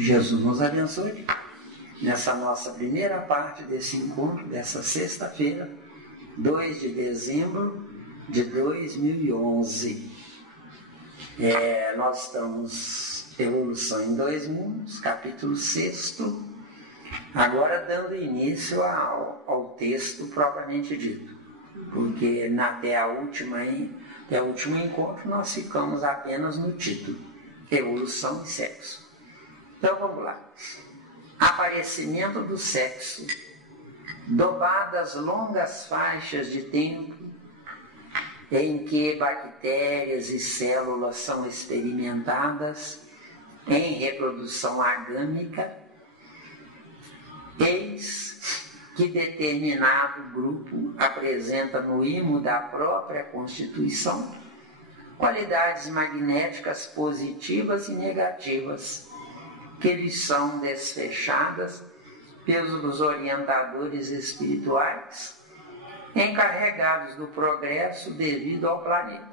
Jesus nos abençoe nessa nossa primeira parte desse encontro, dessa sexta-feira, 2 de dezembro de 2011. Nós estamos Evolução em Dois Mundos, capítulo 6º, agora dando início ao texto propriamente dito, porque até o último encontro nós ficamos apenas no título, Evolução e Sexo. Então vamos lá. Aparecimento do sexo, dobradas longas faixas de tempo em que bactérias e células são experimentadas em reprodução orgânica, eis que determinado grupo apresenta no imo da própria constituição qualidades magnéticas positivas e negativas que lhes são desfechadas pelos orientadores espirituais encarregados do progresso devido ao planeta.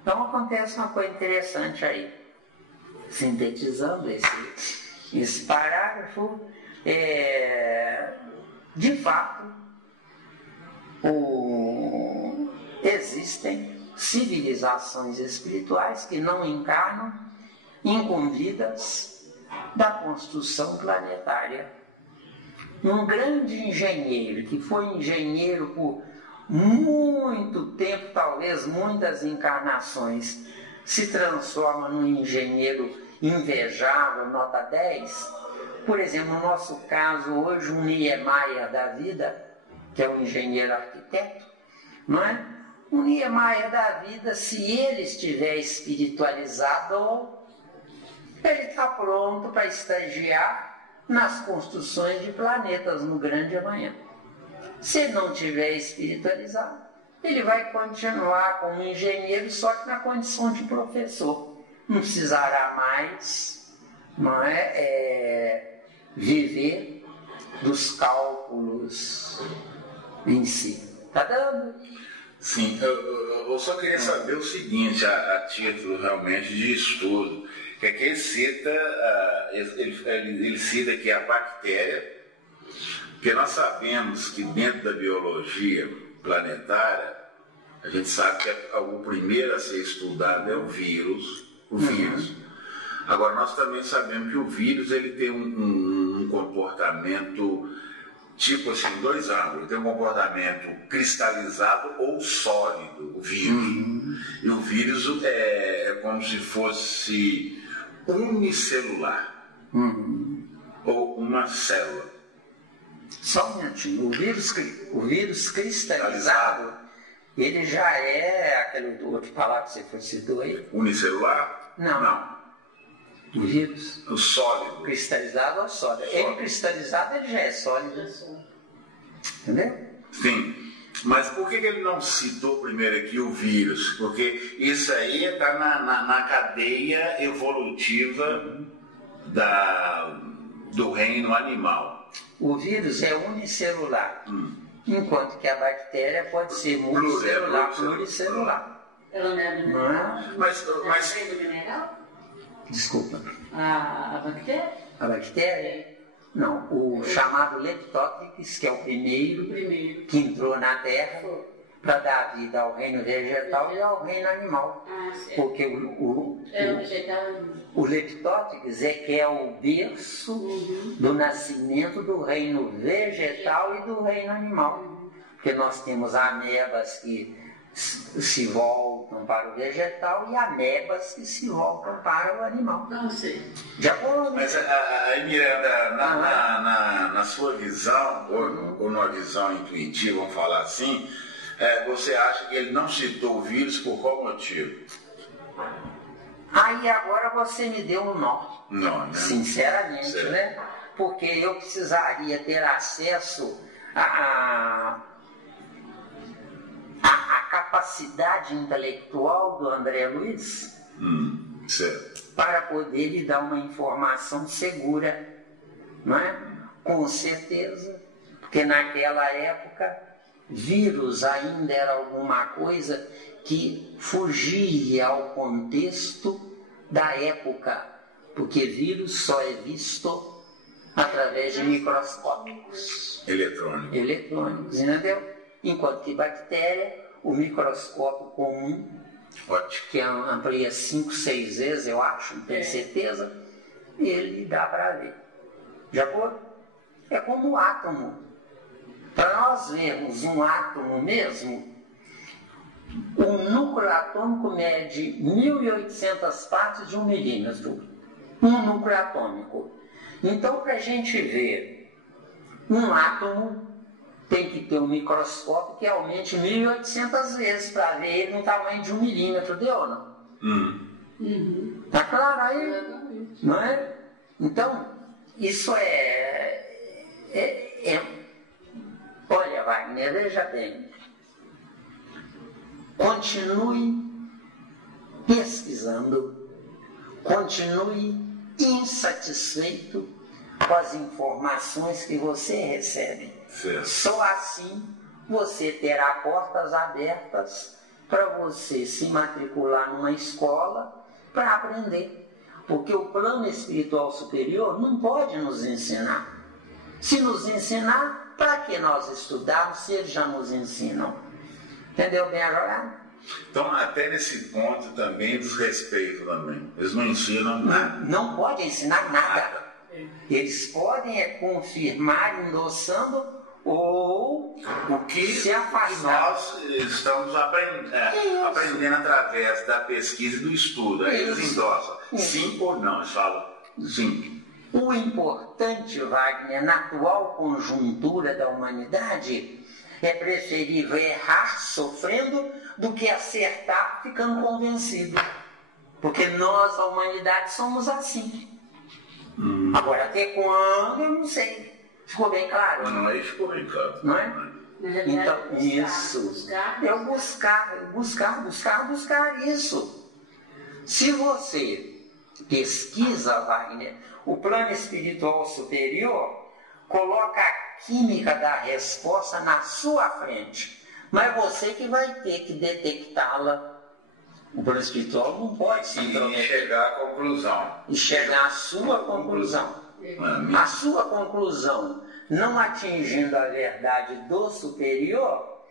Então acontece uma coisa interessante aí, sintetizando esse parágrafo. De fato, existem civilizações espirituais que não encarnam incumbidas da construção planetária. Um grande engenheiro, que foi engenheiro por muito tempo, talvez muitas encarnações, se transforma num engenheiro invejável, nota 10. Por exemplo, no nosso caso hoje, um Niemeyer da vida, que é um engenheiro arquiteto, não é? Um Niemeyer da vida, se ele estiver espiritualizado, ele está pronto para estagiar nas construções de planetas no grande amanhã. Se ele não tiver espiritualizado, ele vai continuar como engenheiro, só que na condição de professor. Não precisará mais, viver dos cálculos em si. Está dando? Sim, eu só queria saber o seguinte, a título realmente de estudo, que aqui ele cita que a bactéria, porque nós sabemos que dentro da biologia planetária, a gente sabe que o primeiro a ser estudado é o vírus. Agora, nós também sabemos que o vírus ele tem um comportamento, tipo assim, dois ângulos. Ele tem um comportamento cristalizado ou sólido, o vírus. E o vírus é como se fosse unicelular, ou uma célula. Só um minutinho. O vírus cristalizado, ele já é aquele outro palavra que você citou aí? Unicelular? Não. O vírus? O sólido. Cristalizado ou sólido? Ele cristalizado, ele já é sólido. Entendeu? Sim. Mas por que ele não citou primeiro aqui o vírus? Porque isso aí está na cadeia evolutiva do reino animal. O vírus é unicelular, enquanto que a bactéria pode ser multicelular, pluricelular. Ela não é do mineral? Mas É do mineral? Desculpa. A bactéria? A bactéria? Não, o chamado Leptopteris, que é o primeiro que entrou na Terra para dar vida ao reino vegetal e ao reino animal. Porque o Leptopteris é o berço do nascimento do reino vegetal e do reino animal. Porque nós temos amebas que se voltam para o vegetal e amebas que se voltam para o animal. Não sei. De acordo? Mas aí, Miranda, na sua visão, ou numa visão intuitiva, vamos falar assim, você acha que ele não citou o vírus por qual motivo? Aí agora você me deu um nó. Não, né? Sinceramente, certo. né? Porque eu precisaria ter acesso à capacidade intelectual do André Luiz Certo. para poder lhe dar uma informação segura, não é? Com certeza, porque naquela época vírus ainda era alguma coisa que fugia ao contexto da época. porque vírus só é visto através de microscópicos eletrônicos, entendeu? Enquanto que bactéria, o microscópio comum, que amplia 5, 6 vezes, eu acho, não tenho certeza, ele dá para ver. De acordo? É como o átomo. Para nós vermos um átomo mesmo, o núcleo atômico mede 1.800 partes de 1 milímetro. Um núcleo atômico. Então, para a gente ver um átomo, tem que ter um microscópio que aumente 1.800 vezes para ver ele no tamanho de 1 milímetro, deu não? Tá claro aí? Não é? Então, isso olha, Wagner, veja bem. Continue pesquisando, continue insatisfeito com as informações que você recebe. Certo. Só assim você terá portas abertas para você se matricular numa escola para aprender. Porque o plano espiritual superior não pode nos ensinar. Se nos ensinar, para que nós estudarmos se eles já nos ensinam? Entendeu bem a jogada? Então, até nesse ponto também, desrespeito também. Eles não ensinam nada. Não podem ensinar nada. Eles podem confirmar endossando ou o que se afastar. Nós estamos aprendendo através da pesquisa e do estudo. Aí eles endossam. Sim ou não, eles falam sim. O importante, Wagner, na atual conjuntura da humanidade, é preferível errar sofrendo do que acertar ficando convencido. Porque nós, a humanidade, somos assim. Agora, até quando, eu não sei. Ficou bem claro? Não, aí ficou bem claro. Não é? Então, isso. É buscar isso. Se você pesquisa, Wagner, o plano espiritual superior, coloca a química da resposta na sua frente. Mas você que vai ter que detectá-la. O plano espiritual não pode se intrometer. E chegar à conclusão. E chegar à sua conclusão. A sua conclusão, não atingindo a verdade do superior,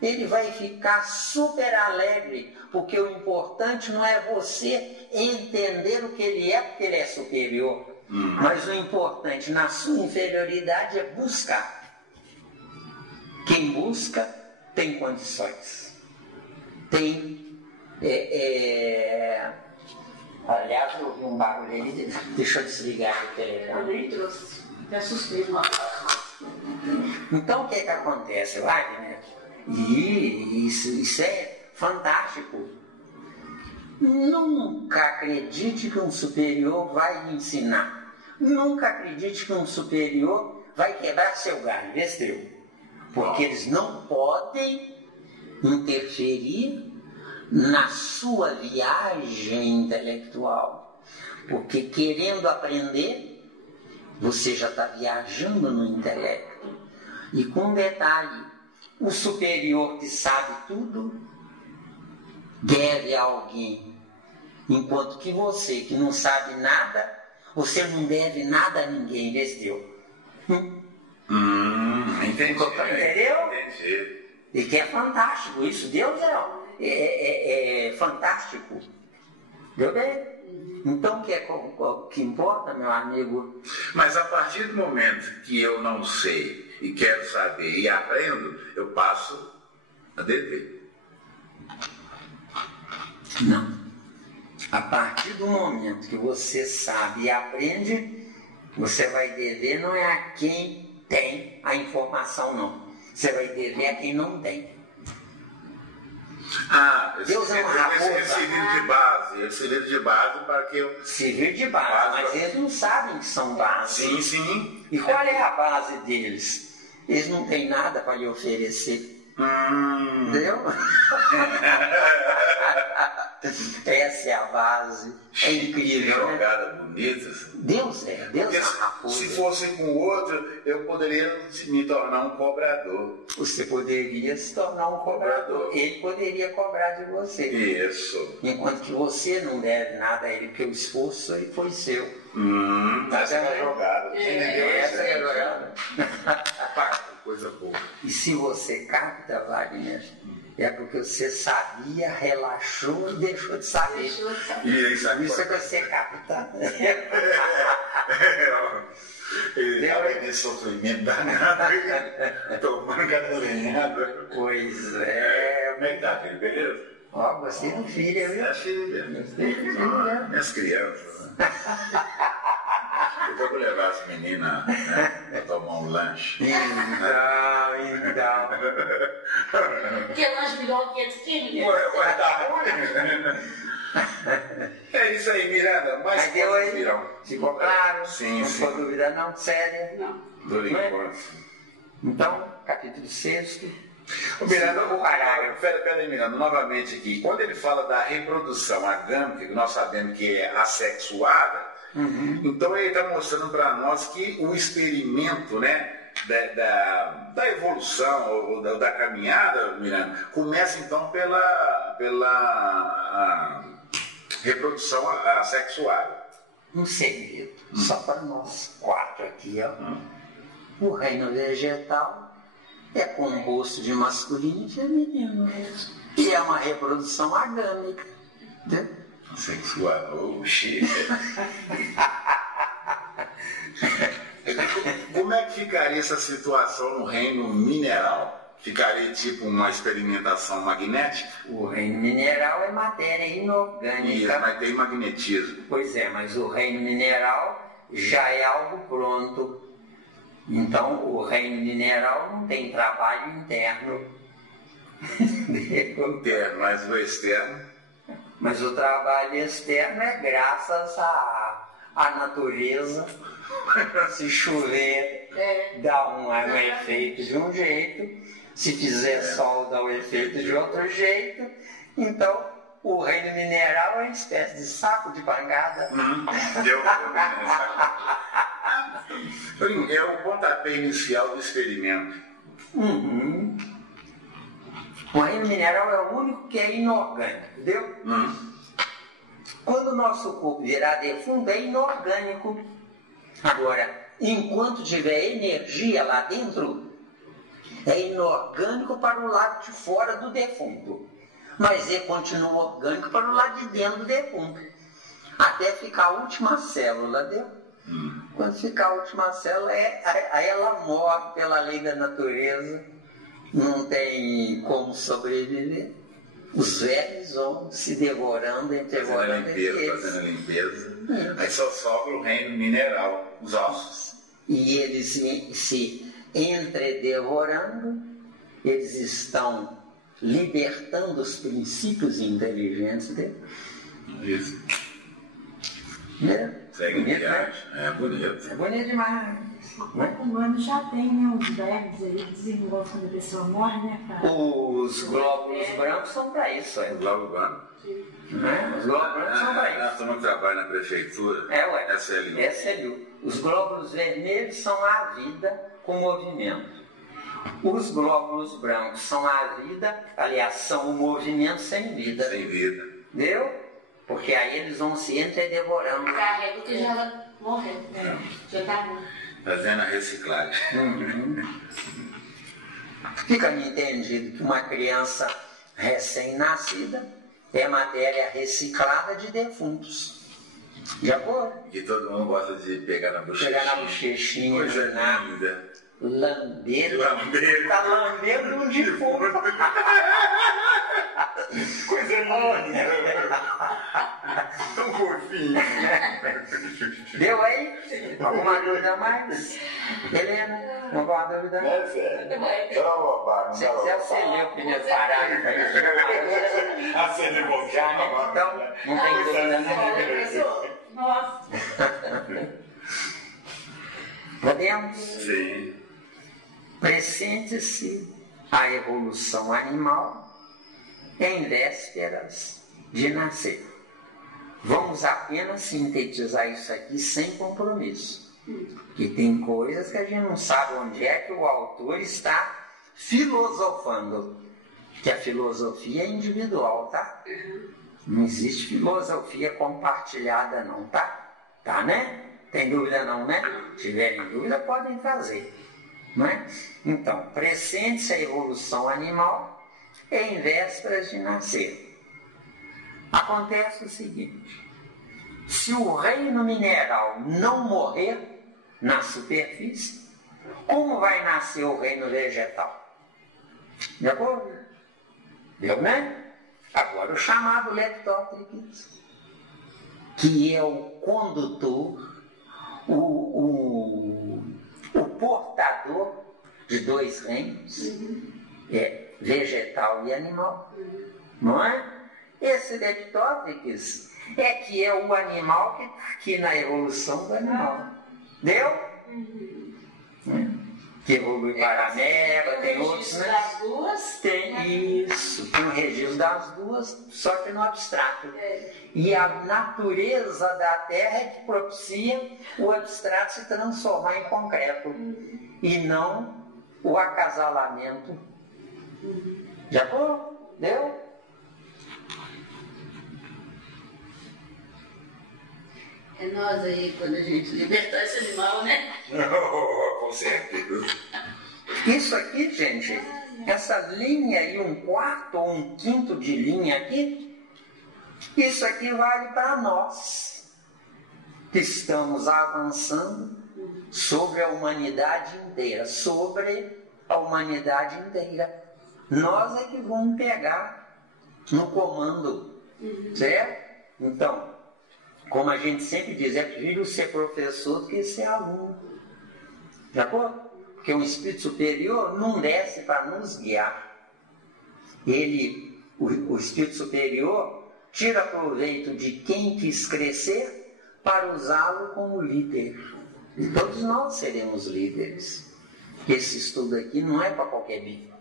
ele vai ficar super alegre, porque o importante não é você entender o que ele é, porque ele é superior. Mas o importante na sua inferioridade é buscar. Quem busca tem condições. Aliás, eu ouvi um barulho ali, deixa eu desligar o telefone. Eu nem trouxe, me assustei. Então o que acontece, Wagner? E isso é fantástico. Nunca acredite que um superior vai lhe ensinar. Nunca acredite que um superior vai quebrar seu galho, vestiu? Porque eles não podem interferir na sua viagem intelectual. Porque querendo aprender, você já está viajando no intelecto. E com um detalhe, o superior que sabe tudo deve a alguém. Enquanto que você que não sabe nada, você não deve nada a ninguém, vestiu? Entendi. Entendeu? Entendi. E que é fantástico isso. Deus é fantástico. Deu bem? Então o que importa, meu amigo? Mas a partir do momento que eu não sei e quero saber e aprendo, eu passo a dever. Não. A partir do momento que você sabe e aprende, você vai dever não é a quem tem a informação, não. Você vai dever a quem não tem. Deus é uma raposa. Esse livro de base para que eu... Servir de base, mas eles não sabem que são bases. Sim, sim. E qual é a base deles? Eles não têm nada para lhe oferecer. Entendeu? Essa é a base. É incrível, né? Jogada bonita. Deus Porque é se fosse com outro, eu poderia me tornar um cobrador. Você poderia se tornar um cobrador. Ele poderia cobrar de você. Isso. Enquanto que você não deve nada a ele, porque o esforço foi seu. Essa é a jogada. Essa é a jogada. Coisa boa. E se você capta, Wagner, é porque você sabia, relaxou e deixou de saber. Isso é que você capta. Ele estava nesse sofrimento danado, tomando cada lenhada. Pois é. Como é que tá, filho? Beleza? Ó, gostei do filho, viu? É filha. Gostei do filho. Minhas crianças, né? Eu vou levar as meninas, né, para tomar um lanche. Então. Porque lanche melhor que esse que Ué, tá ruim. É isso aí, Miranda. Mas deu aí. Ficou claro? Sim, não sim. ficou dúvida não? Séria? Não. Do encontro. Então, capítulo 6. Miranda, o parágrafo. Peraí, Miranda, novamente aqui. Quando ele fala da reprodução agâmica, que nós sabemos que é assexuada, então ele está mostrando para nós que o experimento, né, da evolução ou da caminhada, Miranda, começa então pela reprodução assexuada. Um segredo, só para nós 4 aqui, ó. O reino vegetal é composto de masculino e feminino mesmo. E é uma reprodução agâmica. Entendeu? Sexual, chique. Como é que ficaria essa situação no reino mineral? Ficaria tipo uma experimentação magnética? O reino mineral é matéria inorgânica. Isso, mas tem magnetismo. Pois é, mas o reino mineral já é algo pronto. Então, o reino mineral não tem trabalho interno. Interno, mas o externo. Mas o trabalho externo é graças à natureza. Se chover, dá um efeito de um jeito. Se fizer sol, dá um efeito de outro jeito. Então, o reino mineral é uma espécie de saco de pancada. É o pontapé inicial do experimento. O reino mineral é o único que é inorgânico, entendeu? Quando o nosso corpo virar defunto, é inorgânico. Agora, enquanto tiver energia lá dentro, é inorgânico para o lado de fora do defunto. Mas ele continua orgânico para o lado de dentro do defunto. Até ficar a última célula, entendeu? Quando ficar a última célula, aí ela morre pela lei da natureza. Não tem como sobreviver. Os velhos vão se devorando entre fazendo a limpeza. Aí só sobra o reino mineral, os ossos. E eles se entredevorando, eles estão libertando os princípios inteligentes dele. Isso. Né? Segue viagem. É bonito. É bonito demais. O humano já tem, né, os vermes aí que desenvolvem quando a pessoa morre, né? Os glóbulos brancos são para isso, O glóbulo branco. Os glóbulos brancos são para isso. Nós estamos trabalhando na prefeitura. SLU. Os glóbulos vermelhos são a vida com movimento. Os glóbulos brancos são a vida, aliás, são o movimento sem vida. Sem vida. Entendeu? Porque aí eles vão se entredevorando. Carrega que já morreu. Já tá bom. Fazendo a reciclagem. Fica entendido que uma criança recém-nascida é matéria reciclada de defuntos. Já foi? Que todo mundo gosta de pegar na bochechinha. Pegar na bochechinha, Coisa linda. lamber. Lamber. Tá lambendo um defunto. Coisa linda. Tão fofinho. Deu aí? Alguma dúvida a mais? Helena, alguma dúvida? É sério. Você acendeu o primeiro parágrafo aí. Acende Já, né? Então, não tem dúvida não. Nossa. Podemos? Sim. Pressente-se a evolução animal em vésperas de nascer. Vamos apenas sintetizar isso aqui sem compromisso. Porque tem coisas que a gente não sabe onde é que o autor está filosofando. Que a filosofia é individual, tá? Não existe filosofia compartilhada não, tá? Tá, né? Tem dúvida não, né? Se tiverem dúvida, podem fazer. Não é? Então, pressente-se a evolução animal em vésperas de nascer. Acontece o seguinte: se o reino mineral não morrer na superfície, como vai nascer o reino vegetal? De acordo? Deu, né? Agora o chamado Leptopteryx, que é o condutor, o portador de dois reinos, vegetal e animal, não é? Esse Leptopteryx é que é o animal que está aqui na evolução do animal. Deu? Que evolui para a mega, tem outros, né? Das duas? Tem isso, tem o registro das duas, só que no abstrato. E a natureza da Terra é que propicia o abstrato se transformar em concreto, e não o acasalamento. De acordo? Deu? É nós aí, quando a gente libertar esse animal, né? Com certeza. Isso aqui, gente, essa linha e um quarto ou um quinto de linha aqui, isso aqui vale para nós, que estamos avançando sobre a humanidade inteira, Nós é que vamos pegar no comando, certo? Então, como a gente sempre diz, é prefiro ser professor do que ser aluno. De acordo? Porque o Espírito Superior não desce para nos guiar. O Espírito Superior tira proveito de quem quis crescer para usá-lo como líder. E todos nós seremos líderes. Esse estudo aqui não é para qualquer bico.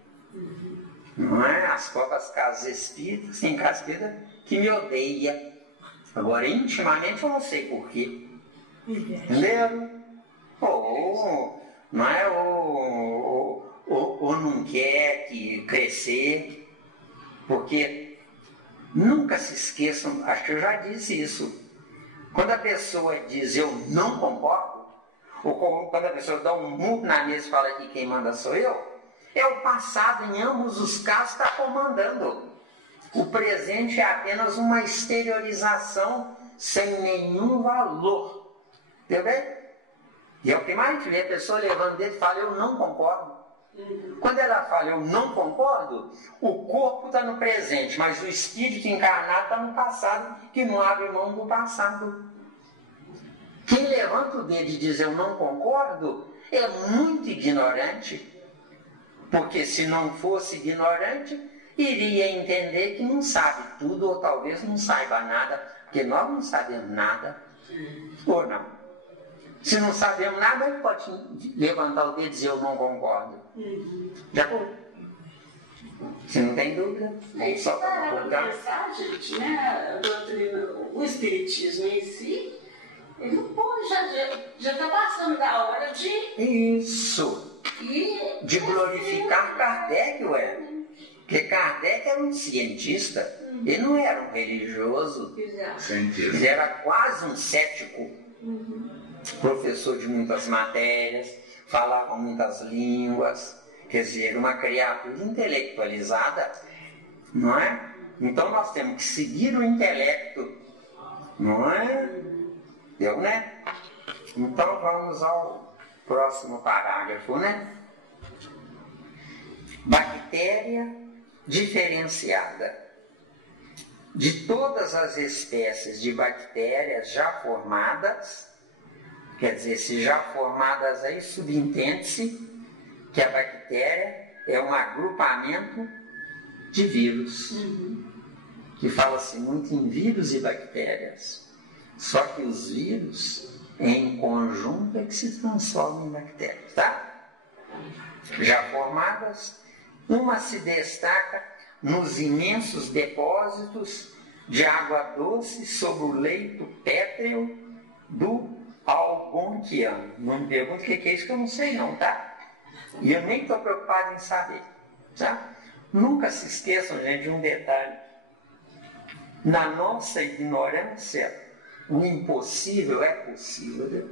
Não é as próprias casas espíritas, tem casa espírita que me odeia. Agora, intimamente, eu não sei porquê. Entendeu? Ou não é? Ou não quer crescer. Porque nunca se esqueçam, acho que eu já disse isso. Quando a pessoa diz eu não concordo, ou quando a pessoa dá um murro na mesa e fala que quem manda sou eu, é o passado, em ambos os casos, está comandando. O presente é apenas uma exteriorização sem nenhum valor. Entendeu? E é o que mais a gente vê, a pessoa levando o dedo e fala, eu não concordo. Quando ela fala, eu não concordo, o corpo está no presente, mas o espírito encarnado está no passado, que não abre mão do passado. Quem levanta o dedo e diz, eu não concordo, é muito ignorante. Porque se não fosse ignorante, iria entender que não sabe tudo, ou talvez não saiba nada, porque nós não sabemos nada, ou não. Se não sabemos nada, ele pode levantar o dedo e dizer eu não concordo. De acordo? Se não tem dúvida, Aí só para para pensar, gente, né? O espiritismo em si, ele não pode, já está passando da hora de... Isso! De glorificar Kardec, ué. Porque Kardec era um cientista, ele não era um religioso, ele era quase um cético, professor de muitas matérias, falava muitas línguas, quer dizer, era uma criatura intelectualizada, não é? Então nós temos que seguir o intelecto, não é? Deu, né? Então vamos ao próximo parágrafo, né? Bactéria diferenciada. De todas as espécies de bactérias já formadas, quer dizer, se já formadas aí, subentende-se que a bactéria é um agrupamento de vírus, que fala-se muito em vírus e bactérias. Só que os vírus, em conjunto, é que se transformam em bactérias, tá? Já formadas, uma se destaca nos imensos depósitos de água doce sobre o leito pétreo do Algonquian. Não me pergunte o que é isso, que eu não sei não, tá? E eu nem estou preocupado em saber, tá? Nunca se esqueçam, gente, de um detalhe. Na nossa ignorância, o impossível é possível.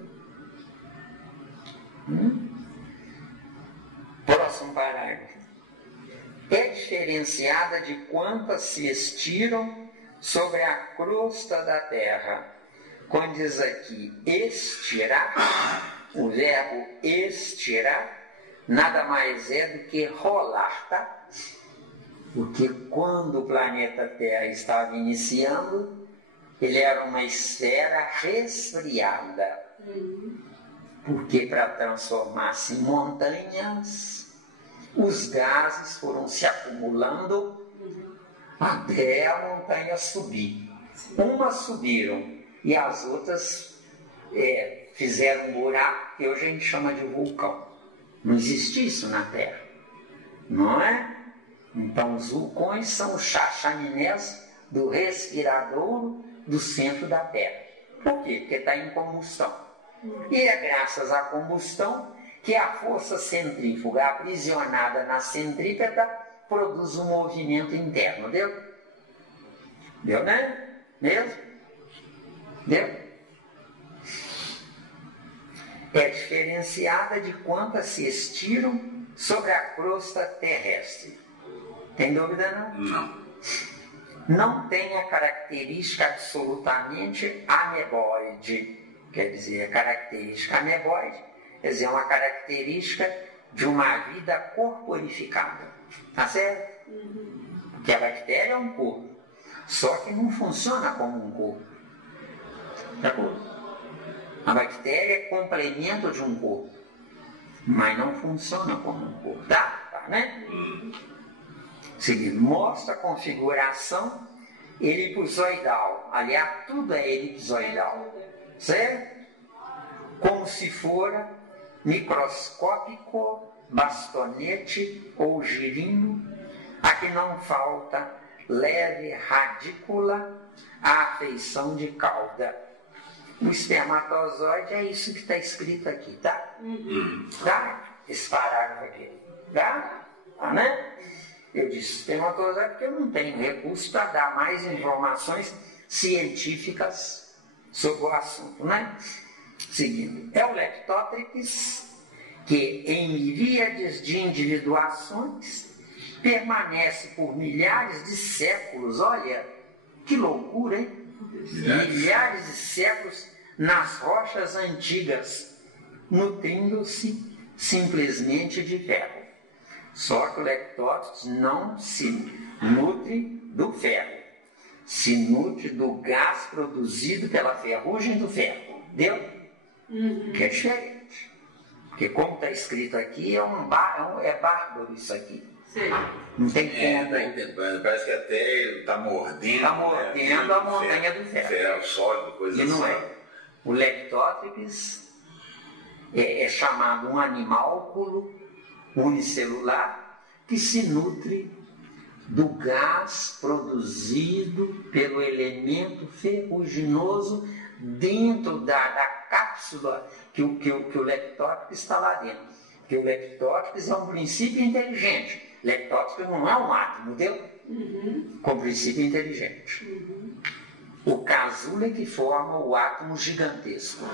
Próximo parágrafo. É diferenciada de quantas se estiram sobre a crosta da terra. Quando diz aqui estirar, o verbo estirar nada mais é do que rolar, tá? Porque quando o planeta Terra estava iniciando, ele era uma esfera resfriada. Porque para transformar-se em montanhas, os gases foram se acumulando até a montanha subir. Umas subiram e as outras fizeram um buraco que hoje a gente chama de vulcão. Não existe isso na Terra, não é? Então os vulcões são os chaminés do respiradouro do centro da Terra. Por quê? Porque está em combustão. E é graças à combustão que a força centrífuga aprisionada na centrípeta produz um movimento interno. Deu? Deu, né? Mesmo? Deu? É diferenciada de quantas se estiram sobre a crosta terrestre. Tem dúvida, não? Não. Não tem a característica absolutamente ameboide. Quer dizer, a característica ameboide, quer dizer, uma característica de uma vida corporificada. Tá certo? Porque a bactéria é um corpo, só que não funciona como um corpo. De acordo? A bactéria é complemento de um corpo, mas não funciona como um corpo. Tá, né? Seguindo, mostra a configuração elipsoidal. Aliás, tudo é elipsoidal. Certo? Como se fora microscópico, bastonete ou girino, a que não falta leve radícula à feição de cauda. O espermatozoide é isso que está escrito aqui, tá? Tá? Esse parágrafo aqui. Tá? Tá, né? Eu disse espermatozoide porque eu não tenho recurso para dar mais informações científicas sobre o assunto, né? Seguindo, é o Leptothrix que, em miríades de individuações, permanece por milhares de séculos, olha, que loucura, hein? Milhares de séculos nas rochas antigas, nutrindo-se simplesmente de ferro. Só que o Leptothrix não se nutre do ferro, se nutre do gás produzido pela ferrugem do ferro. Deu? Que é diferente. Porque como está escrito aqui, é bárbaro isso aqui. Sim. Não tem como. Parece que até ele está mordendo. Está mordendo, né? A montanha do ferro. Ferro, sólido, coisa E não assim. é. O Leptothrix é chamado um animálculo unicelular que se nutre do gás produzido pelo elemento ferruginoso dentro da cápsula que o Leptothrix está lá dentro. Porque o Leptothrix é um princípio inteligente. Leptothrix não é um átomo, deu? Com princípio inteligente. O casulo é que forma o átomo gigantesco.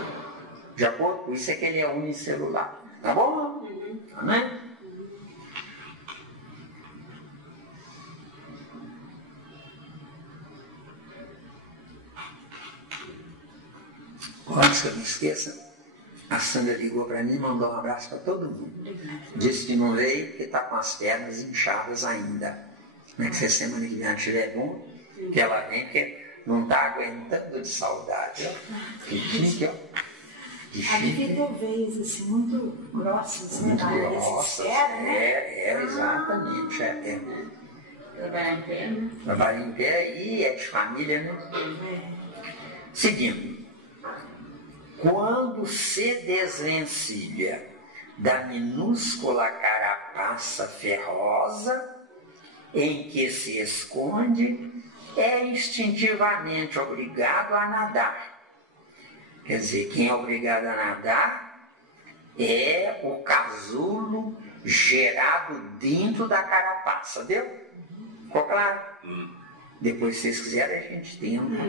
De acordo? Por isso é que ele é unicelular. Tá bom? Né? Antes que eu me esqueça, a Sandra ligou para mim e mandou um abraço para todo mundo. Disse que não veio porque está com as pernas inchadas ainda. Como é que se semana que vem estiver bom, que ela vem, porque não está aguentando de saudade. Ó. Que chique, ó. Que A Vivi tem veias assim, muito grossas, né? Muito Da área grossas. esfera, né? Exatamente. Trabalhar em pé, né? Trabalha em pé e é de família, né? Seguindo. Quando se desvencilha da minúscula carapaça ferrosa, em que se esconde é instintivamente obrigado a nadar. Quer dizer, quem é obrigado a nadar é o casulo gerado dentro da carapaça, deu? Ficou claro? Depois, se vocês quiserem, a gente tenta,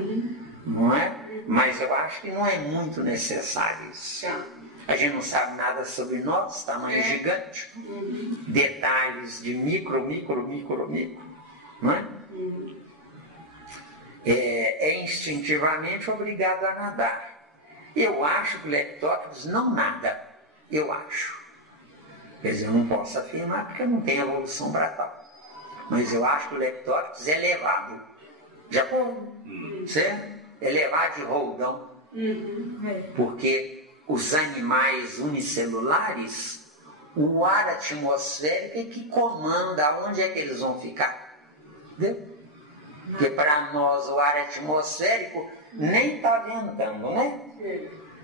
não é? Mas eu acho que não é muito necessário isso. A gente não sabe nada sobre nós, tamanho gigante, detalhes de micro, não é? É instintivamente obrigado a nadar. Eu acho que o Leptóptero não nada, eu acho. Quer dizer, eu não posso afirmar porque não tem evolução para tal. Mas eu acho que o Leptóptero é levado. Já foi? Certo? É levado de roldão. Porque os animais unicelulares, o ar atmosférico é que comanda onde é que eles vão ficar. Entendeu? Porque para nós o ar atmosférico nem está ventando, né?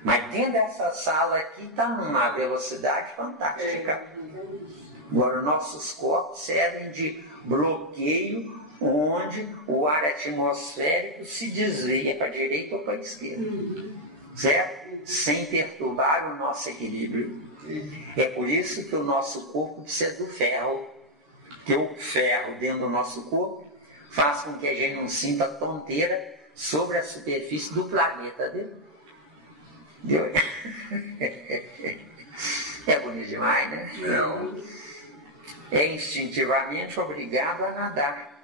Mas dentro dessa sala aqui está numa velocidade fantástica. Agora, nossos corpos servem de bloqueio onde o ar atmosférico se desvia para a direita ou para a esquerda. Certo? Sem perturbar o nosso equilíbrio. É por isso que o nosso corpo precisa do ferro. Que o ferro dentro do nosso corpo faz com que a gente não sinta tonteira sobre a superfície do planeta dele. É bonito demais, né? Não. É instintivamente obrigado a nadar,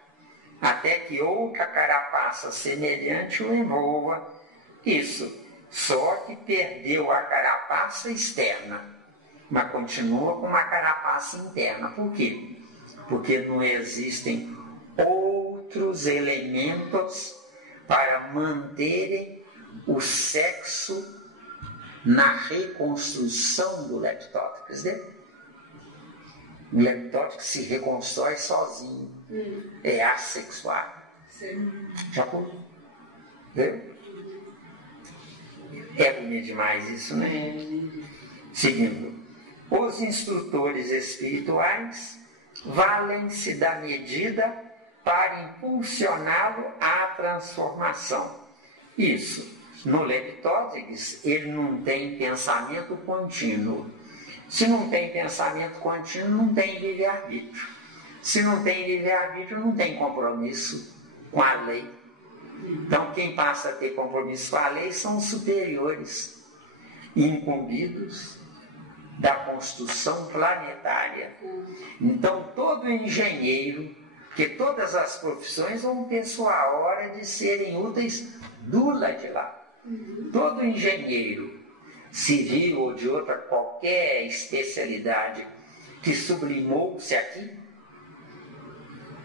até que outra carapaça semelhante o envolva. Isso, só que perdeu a carapaça externa, mas continua com uma carapaça interna. Por quê? Porque não existem outros elementos para manterem o sexo na reconstrução do Leptóptero. O Leptóptero se reconstrói sozinho. É assexuado. Já foi? É bonito demais isso, né? Seguindo. Os instrutores espirituais valem-se da medida para impulsioná-lo à transformação. Isso. No Leptóptero, ele não tem pensamento contínuo. Se não tem pensamento contínuo, não tem livre-arbítrio. Se não tem livre-arbítrio, não tem compromisso com a lei. Então, quem passa a ter compromisso com a lei são os superiores, incumbidos da construção planetária. Então, todo engenheiro, que todas as profissões vão ter sua hora de serem úteis do lado de lá. Todo engenheiro civil ou de outra qualquer especialidade que sublimou-se aqui,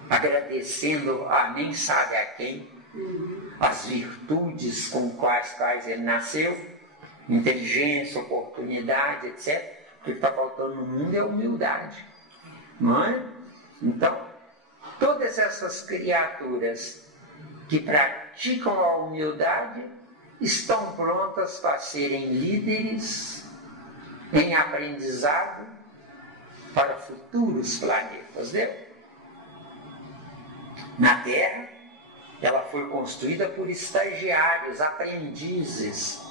agradecendo a nem sabe a quem, as virtudes com quais ele nasceu, inteligência, oportunidade, etc. O que está faltando no mundo é humildade, não é? Então, todas essas criaturas que praticam a humildade estão prontas para serem líderes em aprendizado para futuros planetas, né? Na Terra, ela foi construída por estagiários, aprendizes,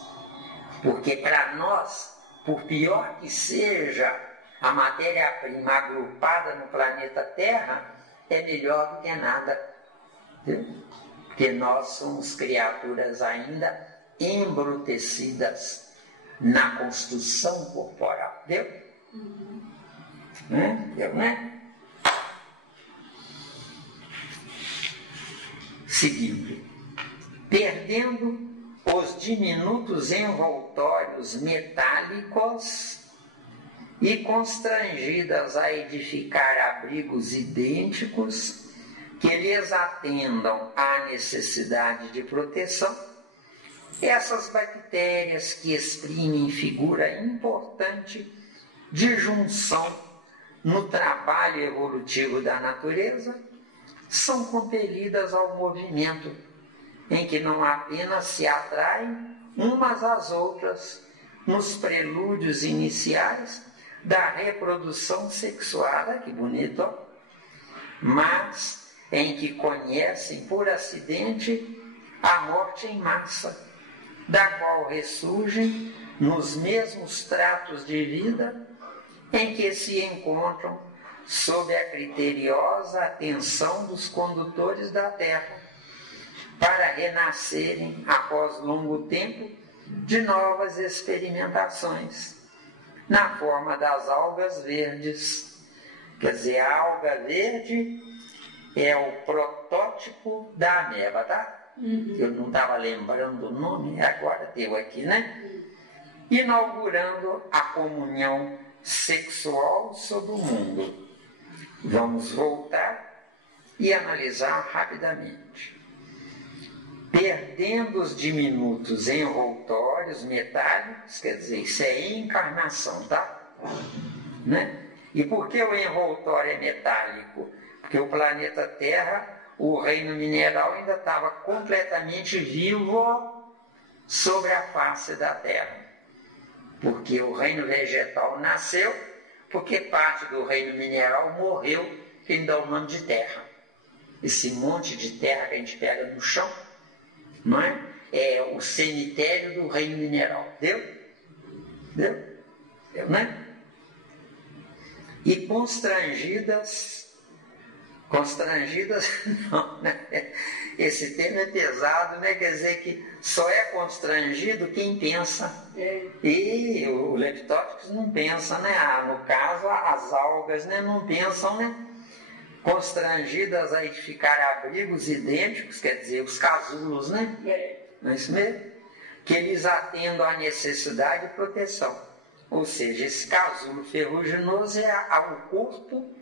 porque para nós, por pior que seja a matéria-prima agrupada no planeta Terra, é melhor do que nada, entendeu? Porque nós somos criaturas ainda embrutecidas na construção corporal. Deu? Deu, né? Seguindo. Perdendo os diminutos envoltórios metálicos e constrangidas a edificar abrigos idênticos que lhes atendam à necessidade de proteção, essas bactérias que exprimem figura importante de junção no trabalho evolutivo da natureza são compelidas ao movimento, em que não apenas se atraem umas às outras nos prelúdios iniciais da reprodução sexual, que bonito, mas em que conhecem por acidente a morte em massa, da qual ressurgem nos mesmos tratos de vida em que se encontram sob a criteriosa atenção dos condutores da terra, para renascerem após longo tempo de novas experimentações, na forma das algas verdes. Quer dizer, a alga verde é o protótipo da ameba, tá? Eu não estava lembrando o nome, agora deu aqui, né? Inaugurando a comunhão sexual sobre o mundo. Vamos voltar e analisar rapidamente. Perdendo os diminutos envoltórios metálicos, quer dizer, isso é encarnação, tá? Né? E por que o envoltório é metálico? Porque o planeta Terra, o reino mineral ainda estava completamente vivo sobre a face da Terra. Porque o reino vegetal nasceu, porque parte do reino mineral morreu, que dá o nome de terra. Esse monte de terra que a gente pega no chão, não é? É o cemitério do reino mineral. Deu? Deu, né? E constrangidas não, né? Esse termo é pesado, né? Quer dizer que só é constrangido quem pensa. E o leptópicos não pensa, né? No caso, as algas, né, não pensam, né? Constrangidas a edificar abrigos idênticos, quer dizer, os casulos, né? Não é isso mesmo? Que eles atendam à necessidade de proteção. Ou seja, esse casulo ferruginoso é o corpo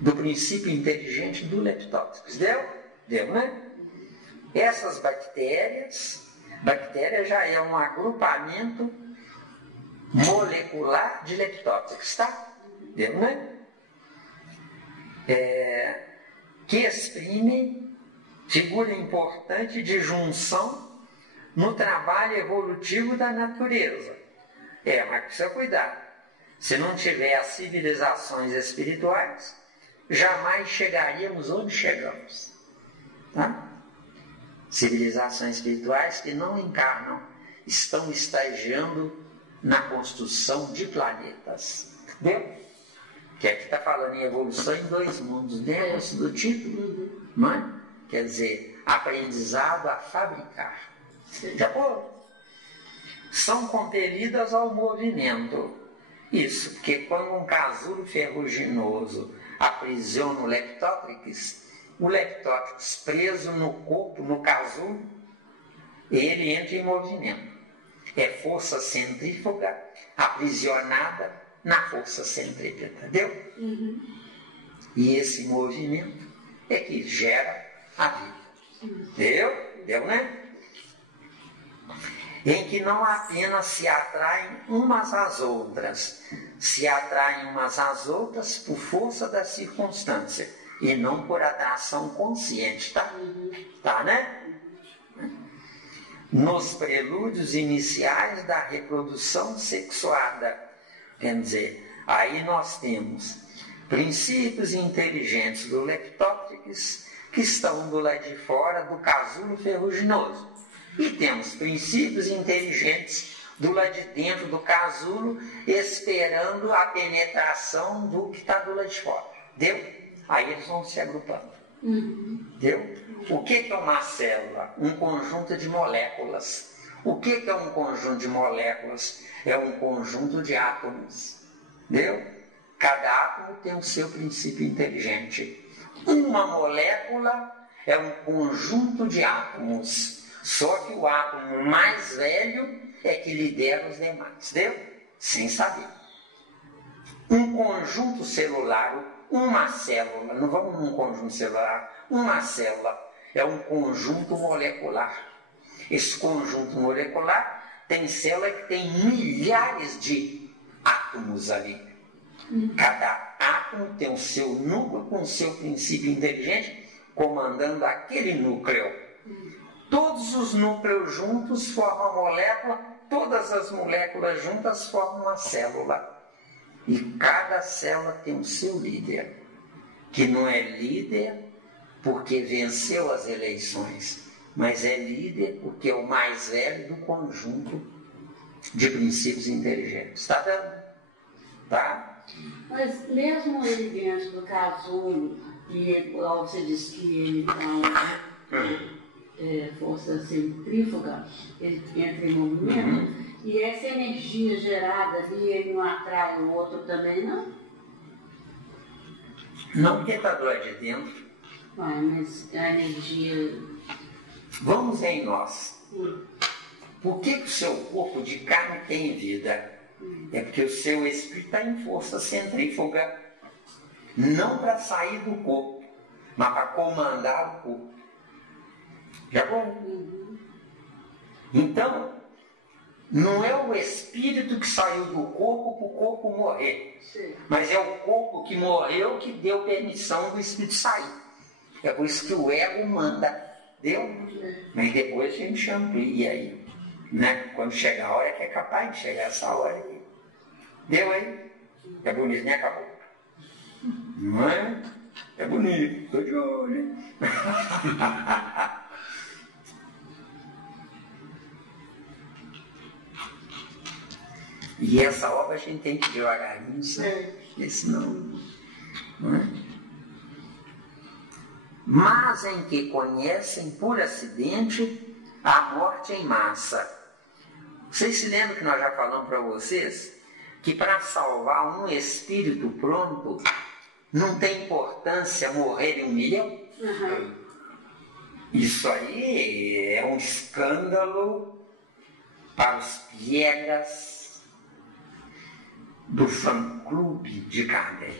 do princípio inteligente do leptópicos. Deu, né? Essas bactérias já é um agrupamento molecular de leptópicos, tá? Deu, né? Que exprimem figura importante de junção no trabalho evolutivo da natureza. Mas precisa cuidar. Se não tiver as civilizações espirituais, jamais chegaríamos onde chegamos. Tá? Civilizações espirituais que não encarnam, estão estagiando na construção de planetas. Entendeu? Que aqui está falando em evolução em 2 mundos, dentro do título, não é? Quer dizer, aprendizado a fabricar. Já pô? São compelidas ao movimento. Isso, porque quando um casulo ferruginoso aprisiona o leptótrix, o leptótrix preso no corpo, no casulo, ele entra em movimento. É força centrífuga aprisionada na força centrípeta, entendeu? E esse movimento é que gera a vida. Deu, né? Em que não apenas se atraem umas às outras, se atraem umas às outras por força da circunstância e não por atração consciente, tá? Tá, né? Nos prelúdios iniciais da reprodução sexuada, quer dizer, aí nós temos princípios inteligentes do leptópicos que estão do lado de fora do casulo ferruginoso. E temos princípios inteligentes do lado de dentro do casulo, esperando a penetração do que está do lado de fora. Deu? Aí eles vão se agrupando. Deu? O que é uma célula? Um conjunto de moléculas. O que é um conjunto de moléculas? É um conjunto de átomos. Deu? Cada átomo tem o seu princípio inteligente. Uma molécula é um conjunto de átomos. Só que o átomo mais velho é que lidera os demais. Deu? Sem saber. Um conjunto celular, uma célula, não vamos num conjunto celular, uma célula é um conjunto molecular. Esse conjunto molecular tem célula que tem milhares de átomos ali. Cada átomo tem o seu núcleo com o seu princípio inteligente comandando aquele núcleo. Todos os núcleos juntos formam a molécula, todas as moléculas juntas formam uma célula. E cada célula tem o seu líder. que não é líder porque venceu as eleições, mas é líder porque é o mais velho do conjunto de princípios inteligentes. Está vendo? Tá? Mas mesmo ele dentro do casulo, e você disse que ele tem força centrífuga, ele entra em movimento, e essa energia gerada ali, ele não atrai o outro também, não? Não, porque está do lado de dentro. Mas a energia... Vamos em nós. Por que o seu corpo de carne tem vida? É porque o seu espírito está em força centrífuga. Não para sair do corpo, mas para comandar o corpo. Já bom? Então, não é o espírito que saiu do corpo para o corpo morrer. Sim. Mas é o corpo que morreu que deu permissão do espírito sair. É por isso que o ego manda. Deu? Mas depois a gente amplia aí. Né? Quando chegar a hora que é capaz de chegar essa hora aí. Deu aí? É bonito, nem acabou. Não é? É bonito, estou de olho. E essa obra a gente tem que ir devagarinho, sabe? Porque senão. Não é? Mas em que conhecem por acidente a morte em massa. Vocês se lembram que nós já falamos para vocês que para salvar um espírito pronto não tem importância morrer em 1 milhão? Isso aí é um escândalo para os piegas do fã-clube de Kardec.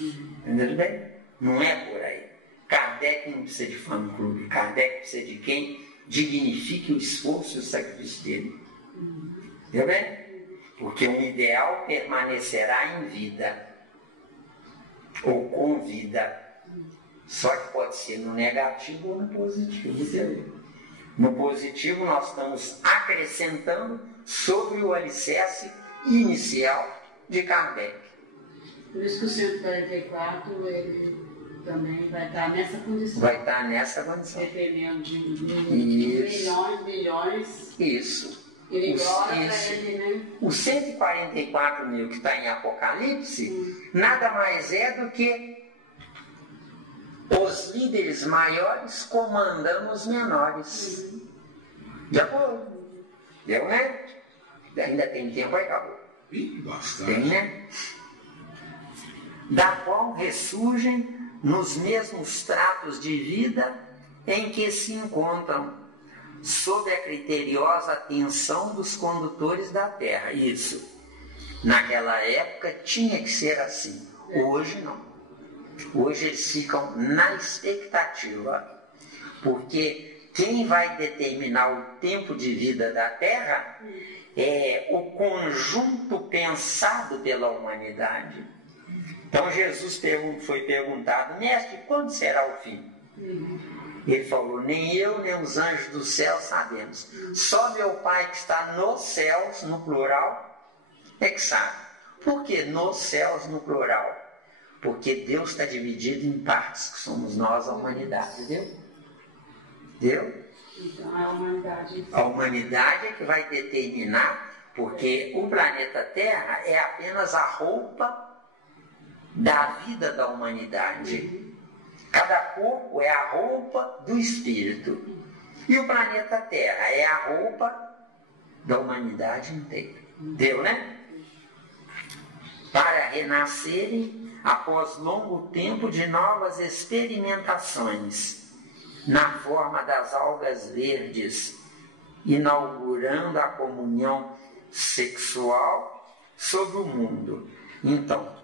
Entendeu bem? Não é por aí. Kardec não precisa de fã-clube. Kardec precisa de quem dignifique o esforço e o sacrifício dele. Entendeu bem? Porque um ideal permanecerá em vida. Ou com vida. Só que pode ser no negativo ou no positivo. Entendeu? No positivo nós estamos acrescentando sobre o alicerce inicial de Kardec. Por isso que o 144, ele também vai estar nessa condição. Vai estar nessa condição. Dependendo de milhões, bilhões. Isso. Ele ora para ele, né? Os 144 mil que está em Apocalipse, nada mais é do que os líderes maiores comandando os menores. De acordo? Deu, né? Ainda tem tempo, aí acabou. Bastante. Tem, né? Da qual ressurgem nos mesmos tratos de vida em que se encontram, sob a criteriosa atenção dos condutores da Terra. Isso. Naquela época tinha que ser assim. Hoje não. Hoje eles ficam na expectativa. Porque quem vai determinar o tempo de vida da Terra é o conjunto pensado pela humanidade. Então Jesus foi perguntado: mestre, quando será o fim? Ele falou: nem eu, nem os anjos do céu sabemos. Só meu Pai que está nos céus, no plural, é que sabe. Por que nos céus, no plural? Porque Deus está dividido em partes, que somos nós, a humanidade. Deu? Então a humanidade... A humanidade é que vai determinar, porque o planeta Terra é apenas a roupa da vida da humanidade. Cada corpo é a roupa do espírito. E o planeta Terra é a roupa da humanidade inteira. Deu, né? Para renascerem após longo tempo de novas experimentações, na forma das algas verdes, inaugurando a comunhão sexual sobre o mundo. Então,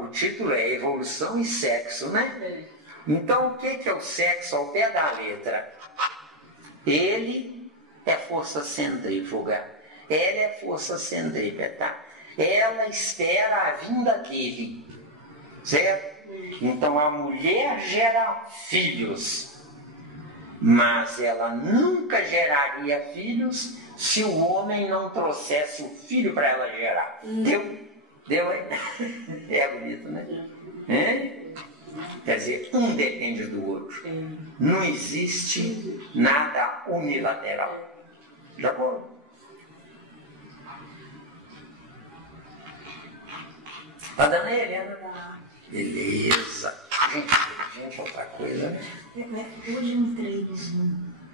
o título é Evolução e Sexo, né? Então, o que é o sexo ao pé da letra? Ele é força centrífuga. Ela é força centrípeta. Ela espera a vinda dele. Certo? Então, a mulher gera filhos. Mas ela nunca geraria filhos se o homem não trouxesse o filho para ela gerar. Deu? Deu, hein? É bonito, né? Quer dizer, um depende do outro. Não existe nada unilateral. Já bom? Tá dando aí, Helena? Beleza. Gente, outra coisa, né? Hoje eu entrei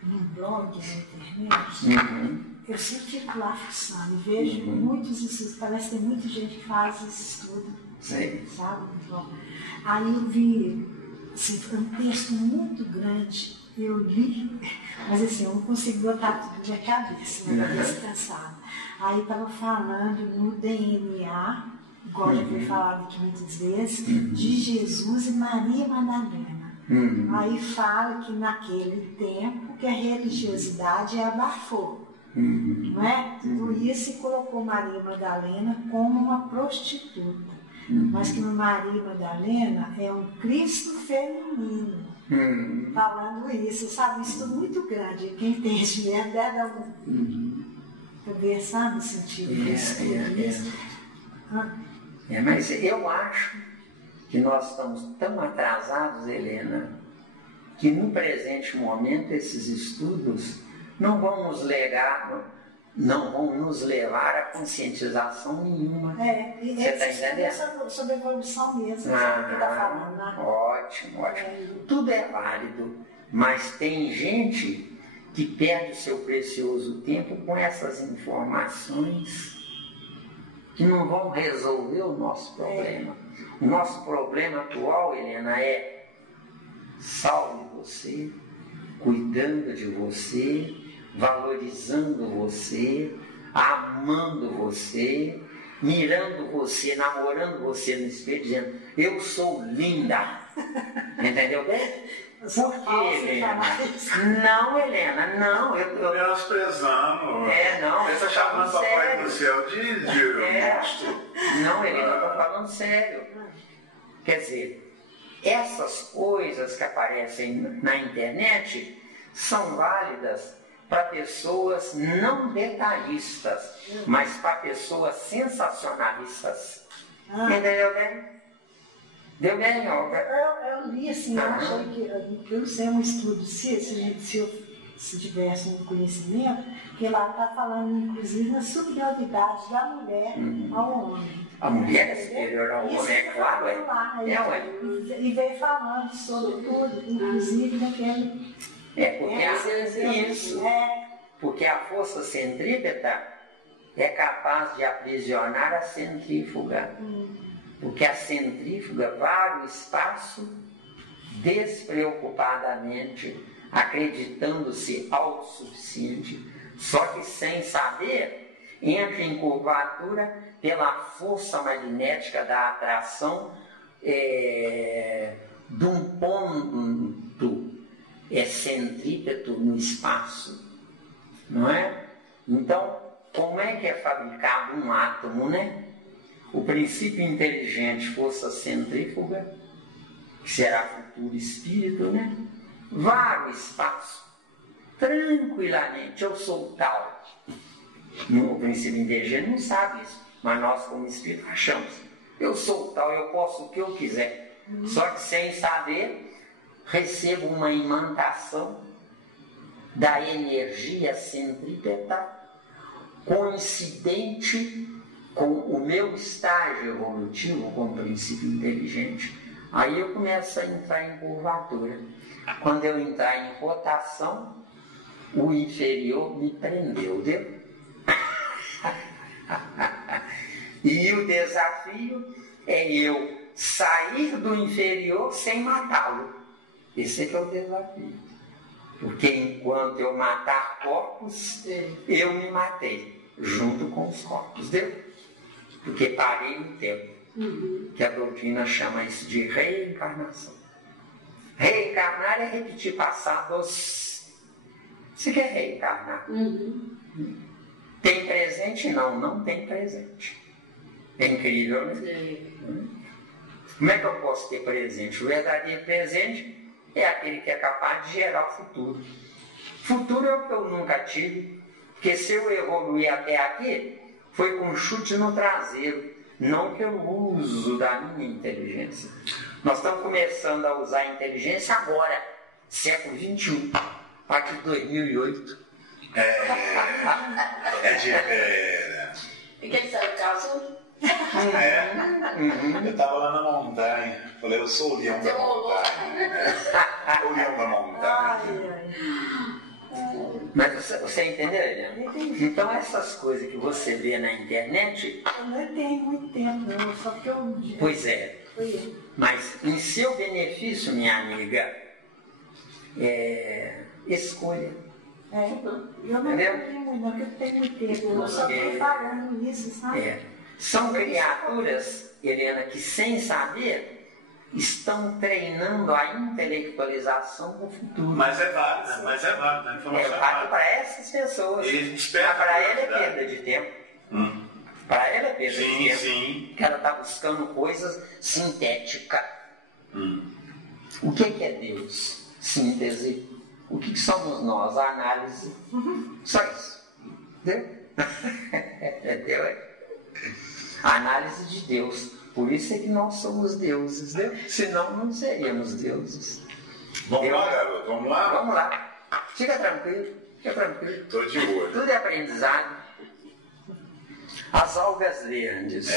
num blog na internet, eu sempre fico lá fuçando, vejo muitos estudos, parece que tem muita gente que faz esse estudo, Sim. sabe? Aí eu vi, assim, foi um texto muito grande, eu li, mas assim, eu não consigo botar tudo na cabeça, na cabeça cansada. Aí estava falando no DNA, igual já foi falado aqui muitas vezes, de Jesus e Maria Madalena. Aí fala que naquele tempo que a religiosidade abafou, não é? Por isso se colocou Maria Madalena como uma prostituta, mas que Maria Madalena é um Cristo feminino, falando isso, sabe? Isso é muito grande, quem entende mesmo deve dar conversar no sentido disso. Mas eu acho que nós estamos tão atrasados, Helena, que no presente momento esses estudos não vão nos levar a conscientização nenhuma. Você está entendendo? Sobre a evolução mesmo, sabe o que está falando, né? Ótimo. Tudo é válido, mas tem gente que perde o seu precioso tempo com essas informações que não vão resolver o nosso problema. O nosso problema atual, Helena, é salve você, cuidando de você, valorizando você, amando você, mirando você, namorando você no espelho, dizendo, eu sou linda. Entendeu bem? Por quê, Helena? Não, Helena, não. Eu menosprezando. Não. Você está chamando o Papai do Céu de monstro. Não, Helena, eu estou falando sério. Quer dizer, essas coisas que aparecem na internet são válidas para pessoas não detalhistas, mas para pessoas sensacionalistas. Entendeu bem? Deu bem, Olga? Eu li assim, eu achei que eu não sei, um estudo, se eu tivesse um conhecimento, que lá está falando, inclusive, na superioridade da mulher ao homem. A mulher é superior ao homem, é claro, E veio falando sobre tudo, inclusive daquele... Porque a força centrípeta é capaz de aprisionar a centrífuga. Porque a centrífuga varre o espaço despreocupadamente, acreditando-se autossuficiente, só que sem saber, entra em curvatura pela força magnética da atração de um ponto centrípeto no espaço, não é? Então, como é que é fabricado um átomo, né? O princípio inteligente, força centrífuga, que será futuro espírito, né? Varre o espaço, tranquilamente, eu sou tal. O princípio inteligente não sabe isso, mas nós como espírito achamos. Eu sou tal, eu posso o que eu quiser. Só que sem saber, recebo uma imantação da energia centrípeta coincidente com o meu estágio evolutivo como princípio inteligente. Aí eu começo a entrar em curvatura. Quando eu entrar em rotação, o inferior me prendeu, viu? E o desafio é eu sair do inferior sem matá-lo. Esse é que é o desafio. Porque enquanto eu matar corpos, eu me matei, junto com os corpos, viu? Porque parei no tempo, que a doutrina chama isso de reencarnação. Reencarnar é repetir passados. Você quer reencarnar? Tem presente? Não tem presente. É incrível, né? Como é que eu posso ter presente? O verdadeiro presente é aquele que é capaz de gerar o futuro. Futuro é o que eu nunca tive, porque se eu evoluir até aqui, foi com um chute no traseiro. não pelo uso da minha inteligência. Nós estamos começando a usar a inteligência agora, século XXI, a partir de 2008. E que sabe o caso? Eu estava lá na montanha. Falei, eu sou o leão da montanha. O leão da montanha. Mas você entendeu, Eliana? Então essas coisas que você vê na internet... Eu não tenho muito tempo, não, só que eu... Pois é. Mas em seu benefício, minha amiga, escolha. Eu não tenho muito, não, porque eu tenho muito tempo. Eu só estou falando isso, sabe? São criaturas, Helena, que sem saber estão treinando a intelectualização do futuro. Mas é válida, a informação é válido para essas pessoas. Para ela é perda de tempo. Para ela é perda de tempo. Sim. Porque ela está buscando coisas sintéticas. O que é Deus? Síntese. O que somos nós? A análise. Só isso. Entendeu? Entendeu? A análise de Deus. Por isso é que nós somos deuses, né? Senão não seríamos deuses. Vamos lá, garoto, vamos lá? Vamos lá. Fica tranquilo, fica tranquilo. Estou de olho. Tudo é aprendizado. As algas verdes.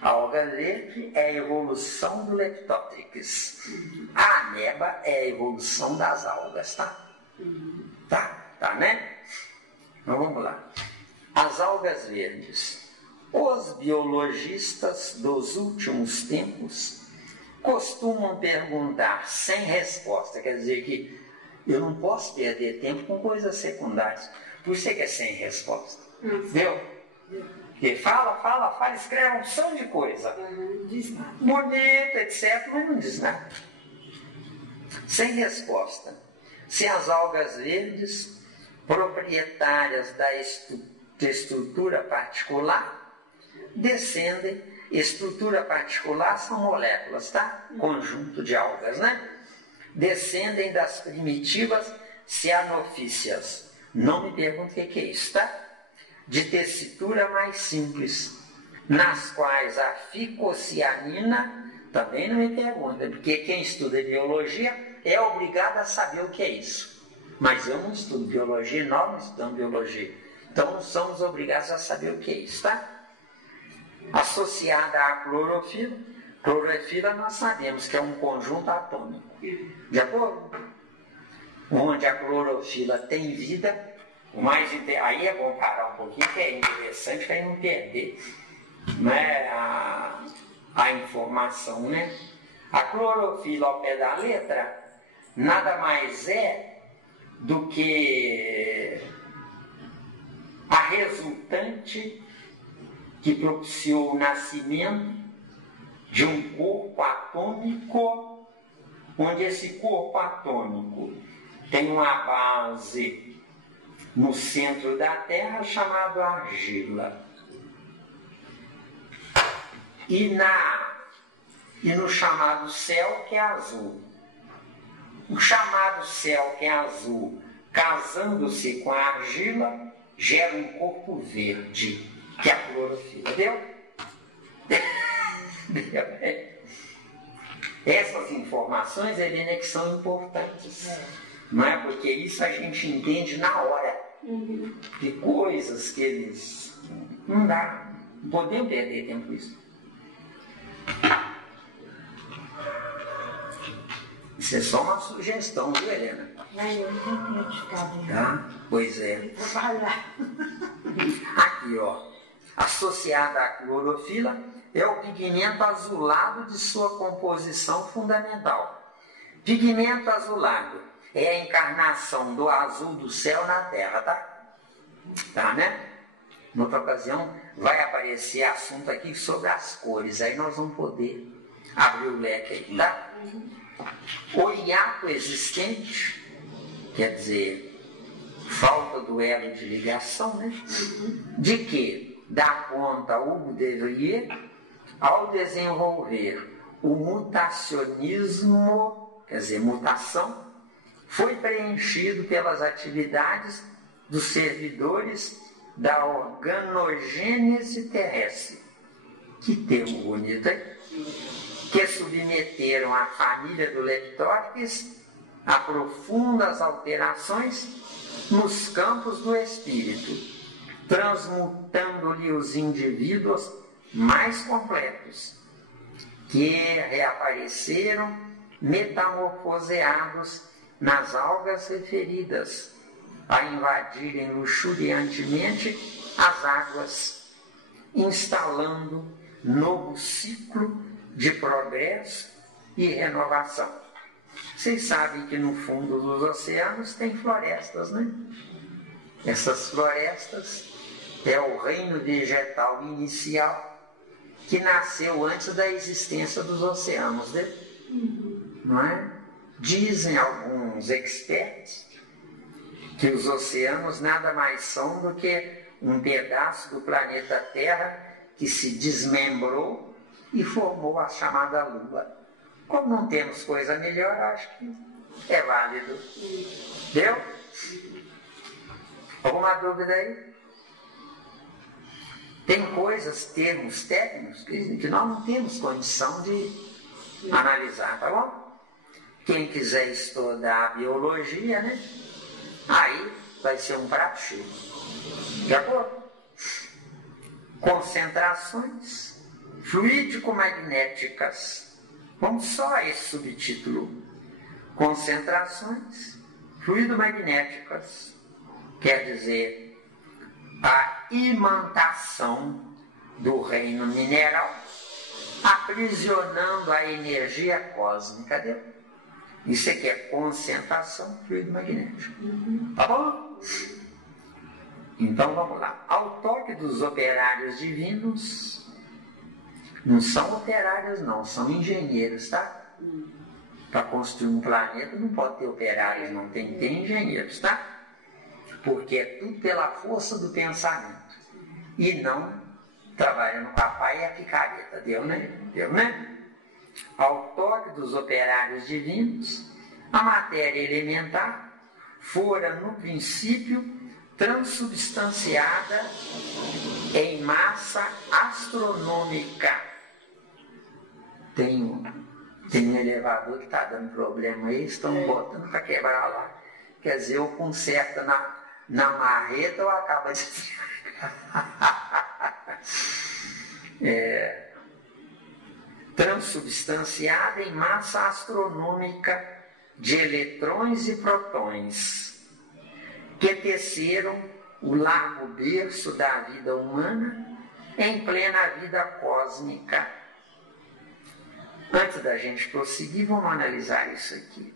A alga verde é a evolução do Leptotrix. A ameba é a evolução das algas, tá? Tá, né? Então vamos lá. As algas verdes. Os biologistas dos últimos tempos costumam perguntar sem resposta, quer dizer que eu não posso perder tempo com coisas secundárias. Por isso é que é sem resposta. Entendeu? Porque fala, escreve uma opção de coisa. Não diz nada. Bonita, etc., mas não diz nada. Sem resposta. Se as algas verdes, proprietárias da estrutura particular, descendem, estrutura particular são moléculas, tá? Conjunto de algas, né? Descendem das primitivas cianofícias. Não me pergunte o que é isso, tá? De tessitura mais simples, nas quais a ficocianina, também não me pergunta, porque quem estuda biologia é obrigado a saber o que é isso. Mas eu não estudo biologia, nós não estudamos biologia. Então somos obrigados a saber o que é isso, tá? Associada à clorofila. Clorofila nós sabemos que é um conjunto atômico. De acordo? Onde a clorofila tem vida, aí é bom parar um pouquinho, que é interessante para não perder, né, a informação, né? A clorofila ao pé da letra nada mais é do que a resultante que propiciou o nascimento de um corpo atômico, onde esse corpo atômico tem uma base no centro da Terra chamado argila. E no chamado céu, que é azul. O chamado céu, que é azul, casando-se com a argila, gera um corpo verde, que é a clorofila. Deu? Essas informações, Helena, que são importantes. Não é? Porque isso a gente entende na hora. De coisas que eles... Não dá. Não podemos perder tempo com isso. Isso é só uma sugestão, viu, Helena? Eu não tenho de ficar bem. Tá? Pois é. Trabalhar. Aqui, ó. Associada à clorofila é o pigmento azulado de sua composição fundamental. Pigmento azulado é a encarnação do azul do céu na Terra, tá? Tá, né? Noutra ocasião vai aparecer assunto aqui sobre as cores, aí nós vamos poder abrir o leque aí, tá? O hiato existente, quer dizer, falta do elo de ligação, né? De que dá conta o Devrier ao desenvolver o mutacionismo, quer dizer, mutação, foi preenchido pelas atividades dos servidores da organogênese terrestre. Que termo bonito, hein? Que submeteram a família do Leptórquis a profundas alterações nos campos do espírito, transmutando-lhe os indivíduos mais completos, que reapareceram metamorfoseados nas algas referidas, a invadirem luxuriantemente as águas, instalando novo ciclo de progresso e renovação. Vocês sabem que no fundo dos oceanos tem florestas, né? Essas florestas é o reino vegetal inicial que nasceu antes da existência dos oceanos, né? Não é? Dizem alguns experts que os oceanos nada mais são do que um pedaço do planeta Terra que se desmembrou e formou a chamada Lua. Como não temos coisa melhor, acho que é válido. Deu? Alguma dúvida aí? Tem coisas, termos técnicos que nós não temos condição de analisar, tá bom? Quem quiser estudar biologia, né? Aí vai ser um prato cheio. De acordo? Concentrações fluídico-magnéticas. Vamos só a esse subtítulo. Concentrações fluido-magnéticas. Quer dizer, a imantação do reino mineral aprisionando a energia cósmica dele. Isso aqui é concentração fluido-magnética. Tá bom? Então vamos lá. Ao toque dos operários divinos, não são operários não, são engenheiros, tá? Para construir um planeta não pode ter operários, não, tem que ter engenheiros, tá? Porque é tudo pela força do pensamento e não trabalhando com a pá e a picareta. Deu, né? Deu, né? Ao toque dos operários divinos, a matéria elementar fora no princípio transubstanciada em massa astronômica. Tem um elevador que está dando problema aí, estão botando para quebrar lá. Quer dizer, eu conserto na marreta ou acaba de... transubstanciada em massa astronômica de eletrões e protões, que teceram o largo berço da vida humana em plena vida cósmica. Antes da gente prosseguir, vamos analisar isso aqui.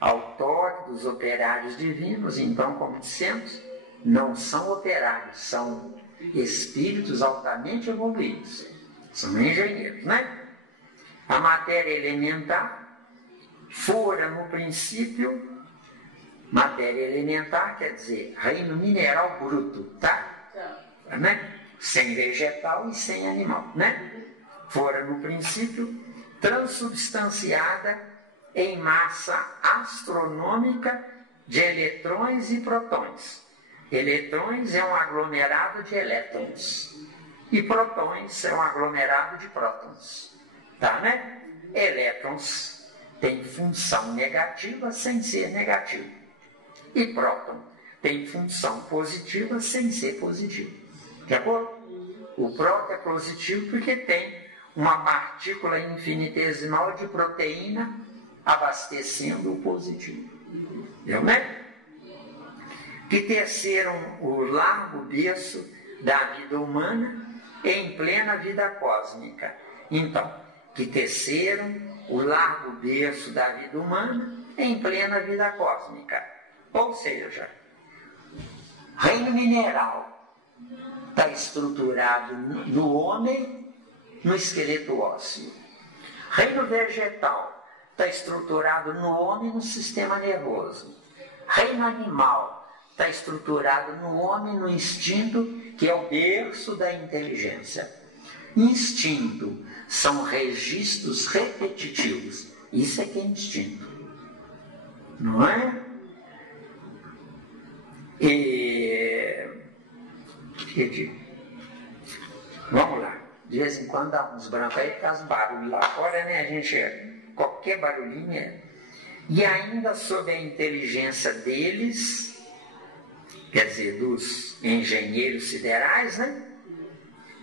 Ao toque dos operários divinos, então, como dissemos, não são operários, são espíritos altamente evoluídos. São engenheiros, né? A matéria elementar fora no princípio, matéria elementar quer dizer reino mineral bruto, tá? Né? Sem vegetal e sem animal, né? Fora no princípio, transubstanciada em massa astronômica de eletrões e protões. Eletrões é um aglomerado de elétrons. E protões é um aglomerado de prótons. Tá, né? Elétrons tem função negativa sem ser negativo. E próton tem função positiva sem ser positivo. De acordo? O próton é positivo porque tem uma partícula infinitesimal de proteína abastecendo o positivo. Deu, né? Que teceram o largo berço da vida humana em plena vida cósmica. Então, que teceram o largo berço da vida humana em plena vida cósmica. Ou seja, reino mineral está estruturado no homem, no esqueleto ósseo. Reino vegetal está estruturado no homem, no sistema nervoso. Reino animal está estruturado no homem, no instinto, que é o berço da inteligência. Instinto são registros repetitivos. Isso é que é instinto. Não é? Vamos lá. De vez em quando dá uns brancos aí, por causa do barulho lá fora, né? A gente, qualquer barulhinho é. E ainda sob a inteligência deles, quer dizer, dos engenheiros siderais, né?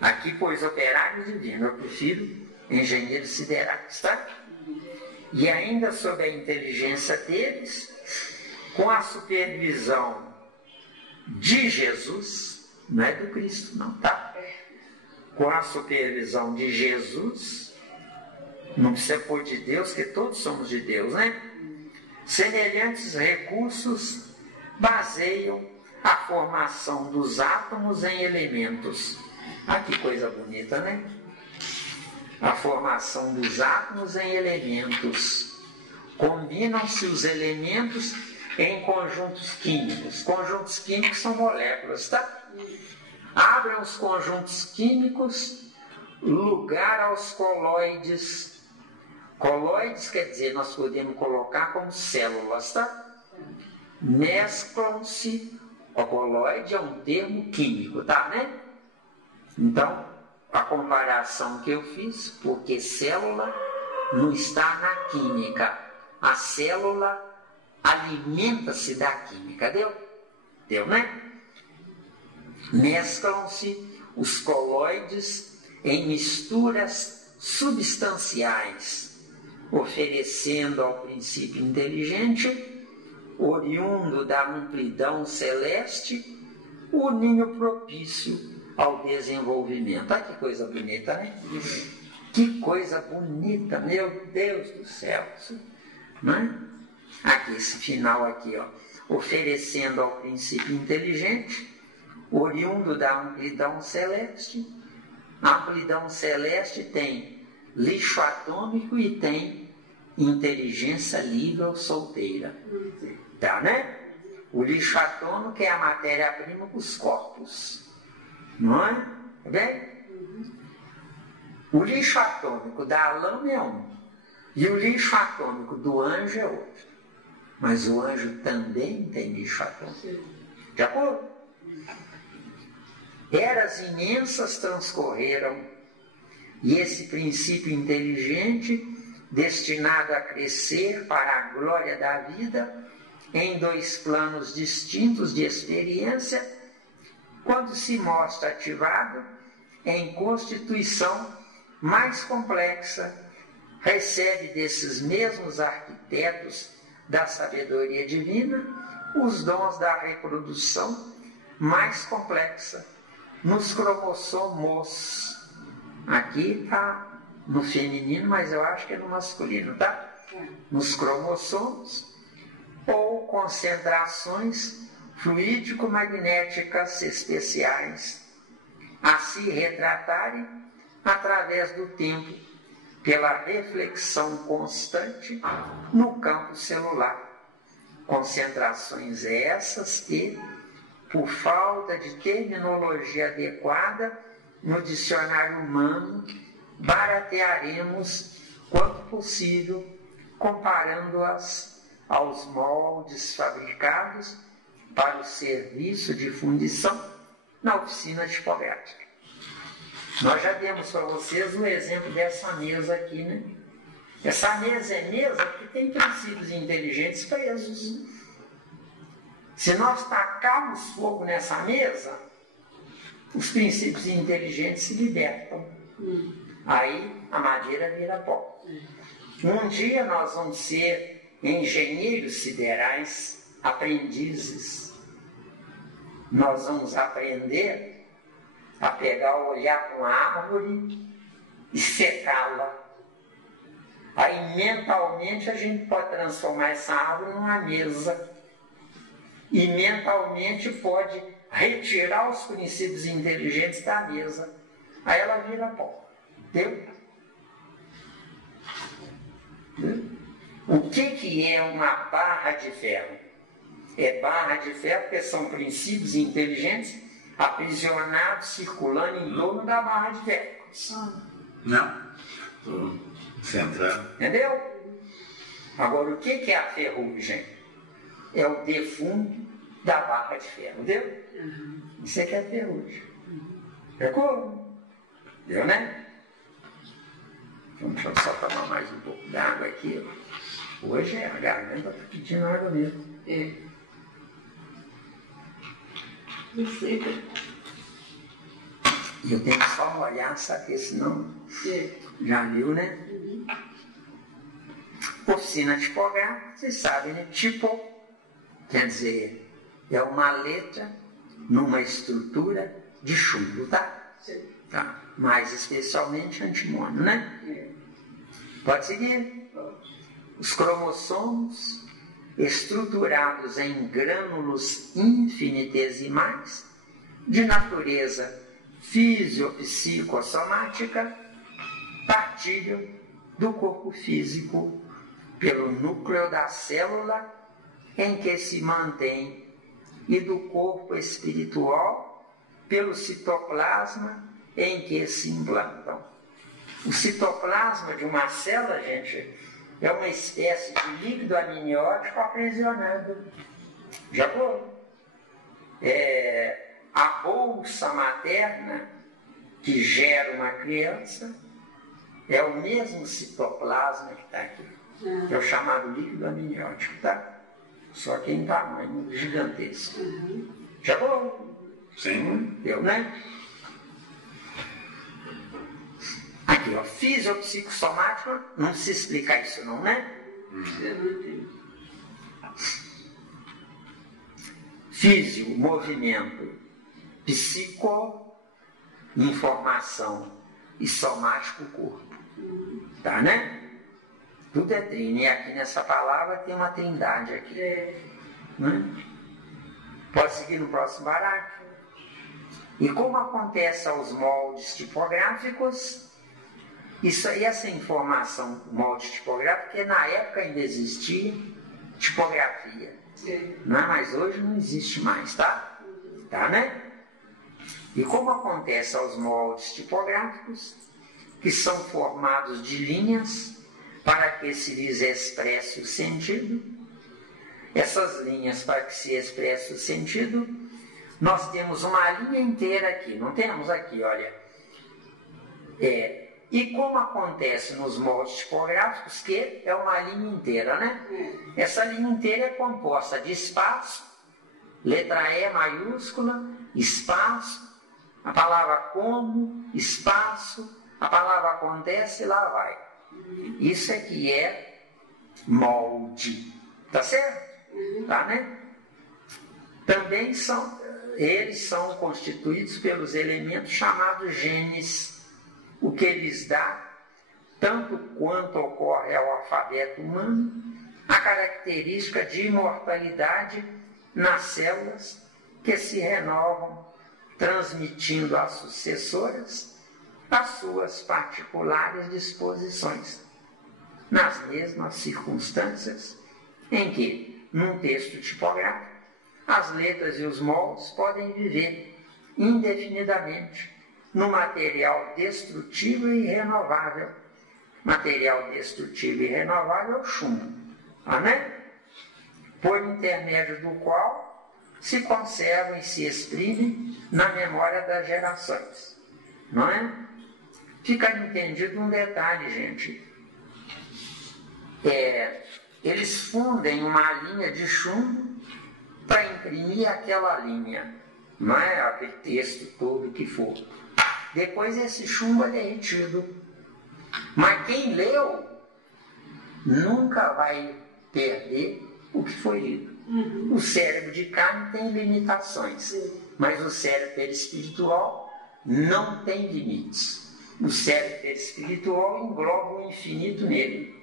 Aqui, pois, operários divinos, eu prefiro engenheiros siderais, tá? E ainda sob a inteligência deles, com a supervisão de Jesus, não é do Cristo, não, tá? Com a supervisão de Jesus, não precisa pôr de Deus, que todos somos de Deus, né? Semelhantes recursos baseiam a formação dos átomos em elementos. Ah, que coisa bonita, né? A formação dos átomos em elementos. Combinam-se os elementos em conjuntos químicos. Conjuntos químicos são moléculas, tá? Abrem os conjuntos químicos lugar aos coloides. Coloides quer dizer, nós podemos colocar como células, tá? Mesclam-se, o coloide é um termo químico, tá, né? Então, a comparação que eu fiz, porque célula não está na química. A célula alimenta-se da química, deu? Deu, né? Mesclam-se os coloides em misturas substanciais, oferecendo ao princípio inteligente, oriundo da amplidão celeste, o ninho propício ao desenvolvimento. Ah, que coisa bonita, né? Que coisa bonita, meu Deus do céu, não é? Aqui, esse final aqui, ó, oferecendo ao princípio inteligente, oriundo da amplidão celeste. A amplidão celeste tem lixo atômico e tem inteligência livre ou solteira. Tá, né? O lixo atômico é a matéria-prima para os corpos. Não é? Tá bem? O lixo atômico da lama é um. E o lixo atômico do anjo é outro. Mas o anjo também tem lixo atômico. De acordo? Eras imensas transcorreram, e esse princípio inteligente, destinado a crescer para a glória da vida, em dois planos distintos de experiência, quando se mostra ativado em constituição mais complexa, recebe desses mesmos arquitetos da sabedoria divina os dons da reprodução mais complexa nos cromossomos. Aqui está no feminino, mas eu acho que é no masculino, tá? Nos cromossomos, ou concentrações fluídico-magnéticas especiais, a se retratarem através do tempo, pela reflexão constante no campo celular. Concentrações essas que, por falta de terminologia adequada no dicionário humano, baratearemos quanto possível, comparando-as aos moldes fabricados para o serviço de fundição na oficina tipográfica. Nós já demos para vocês o exemplo dessa mesa aqui, né? Essa mesa é mesa porque tem princípios inteligentes presos. Se nós tacarmos fogo nessa mesa, os princípios inteligentes se libertam. Aí a madeira vira pó. Um dia nós vamos ser engenheiros siderais, aprendizes. Nós vamos aprender a pegar, olhar para uma árvore e secá-la. Aí mentalmente a gente pode transformar essa árvore numa mesa. E mentalmente pode retirar os princípios inteligentes da mesa. Aí ela vira pó. Entendeu? O que é uma barra de ferro? É barra de ferro porque são princípios inteligentes aprisionados, circulando em torno da barra de ferro. Não. Centrado. Entendeu? Agora, o que é a ferrugem? É o defunto da barra de ferro, entendeu? Isso é que é ferrugem. Pegou? Deu, né? Então, deixa eu só tomar mais um pouco d'água aqui. Hoje a garganta está pedindo água mesmo. Eu tenho que só molhar, sabe? Senão já viu, né? Oficina tipográfica, vocês sabem, né? Tipo, quer dizer, é uma letra numa estrutura de chumbo, tá? Sim. Tá. Mais especialmente antimônio, né? Pode seguir? Os cromossomos, estruturados em grânulos infinitesimais, de natureza fisiopsicossomática, partilham do corpo físico pelo núcleo da célula em que se mantém e do corpo espiritual pelo citoplasma em que se implantam. O citoplasma de uma célula, gente, é uma espécie de líquido amniótico aprisionado. Já viu? A bolsa materna que gera uma criança é o mesmo citoplasma que está aqui. É o chamado líquido amniótico, tá? Só que em tamanho gigantesco. Já viu? Sim. Deu, né? Aqui, ó, fisiopsicossomático, não precisa explicar isso não, né? Físio, movimento, psico, informação e somático, corpo. Tá, né? Tudo é trino. E aqui nessa palavra tem uma trindade aqui. Né? Pode seguir no próximo parágrafo. E como acontece aos moldes tipográficos, essa informação, molde tipográfico, porque na época ainda existia tipografia. Não, mas hoje não existe mais, tá? Tá, né? E como acontece aos moldes tipográficos, que são formados de linhas para que se lhes expresse o sentido, essas linhas para que se expresse o sentido, nós temos uma linha inteira aqui, não temos aqui, olha. E como acontece nos moldes tipográficos, que é uma linha inteira, né? Essa linha inteira é composta de espaço, letra E maiúscula, espaço, a palavra como, espaço, a palavra acontece e lá vai. Isso aqui é molde. Tá certo? Tá, né? Também eles são constituídos pelos elementos chamados genes, o que lhes dá, tanto quanto ocorre ao alfabeto humano, a característica de imortalidade nas células que se renovam, transmitindo às sucessoras as suas particulares disposições, nas mesmas circunstâncias em que, num texto tipográfico, as letras e os moldes podem viver indefinidamente no material destrutível e renovável. Material destrutível e renovável é o chumbo, né? Por intermédio do qual se conservam e se exprimem na memória das gerações. Não é? Fica entendido um detalhe, gente. Eles fundem uma linha de chumbo para imprimir aquela linha, não é? Aquele texto todo que for. Depois esse chumbo é derretido. Mas quem leu nunca vai perder o que foi lido. O cérebro de carne tem limitações, mas o cérebro espiritual não tem limites. O cérebro espiritual engloba o infinito nele.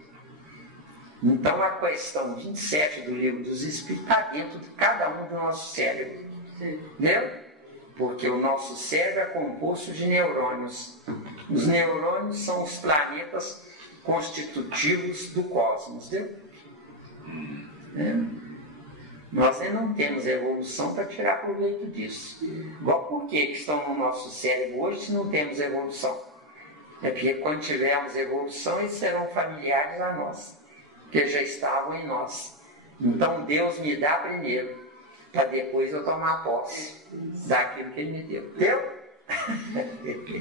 Então a questão 27 do Livro dos Espíritos está dentro de cada um do nosso cérebro. Entendeu? Porque o nosso cérebro é composto de neurônios. Os neurônios são os planetas constitutivos do cosmos. Entendeu? Nós ainda não temos evolução para tirar proveito disso. Igual por que estão no nosso cérebro hoje se não temos evolução? É porque quando tivermos evolução, eles serão familiares a nós, que já estavam em nós. Então Deus me dá primeiro, para depois eu tomar posse daquilo que Ele me deu. Entendeu?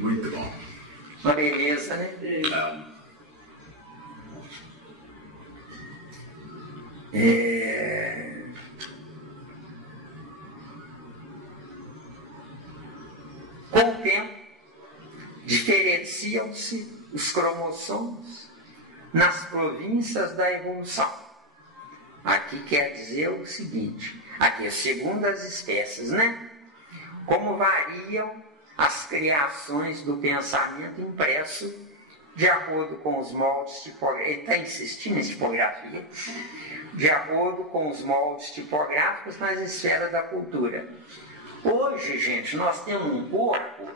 Muito bom. Uma beleza, né? Com o tempo, diferenciam-se os cromossomos nas províncias da evolução. Aqui quer dizer o seguinte, aqui segundo as espécies, né? Como variam as criações do pensamento impresso de acordo com os moldes tipográficos, ele está insistindo em tipografia, de acordo com os moldes tipográficos nas esferas da cultura. Hoje, gente, nós temos um corpo,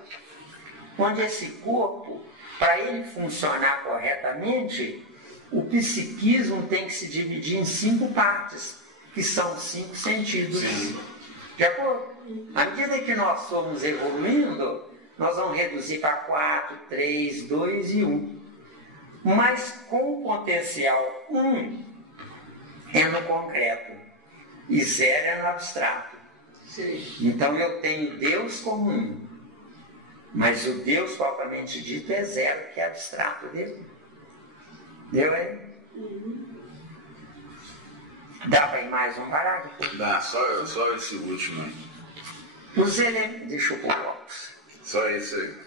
onde esse corpo, para ele funcionar corretamente, o psiquismo tem que se dividir em 5 partes, que são 5 sentidos. Sim. De acordo? À medida que nós formos evoluindo, nós vamos reduzir para 4, 3, 2 e 1. Mas com o potencial 1 é no concreto e 0 é no abstrato. Sim. Então eu tenho Deus como 1, mas o Deus propriamente dito é 0, que é abstrato dele. Deu aí? Dá para ir mais um parágrafo? Dá, só esse último aí. Os elementos. Deixa eu pôr o óculos. Só esse aí.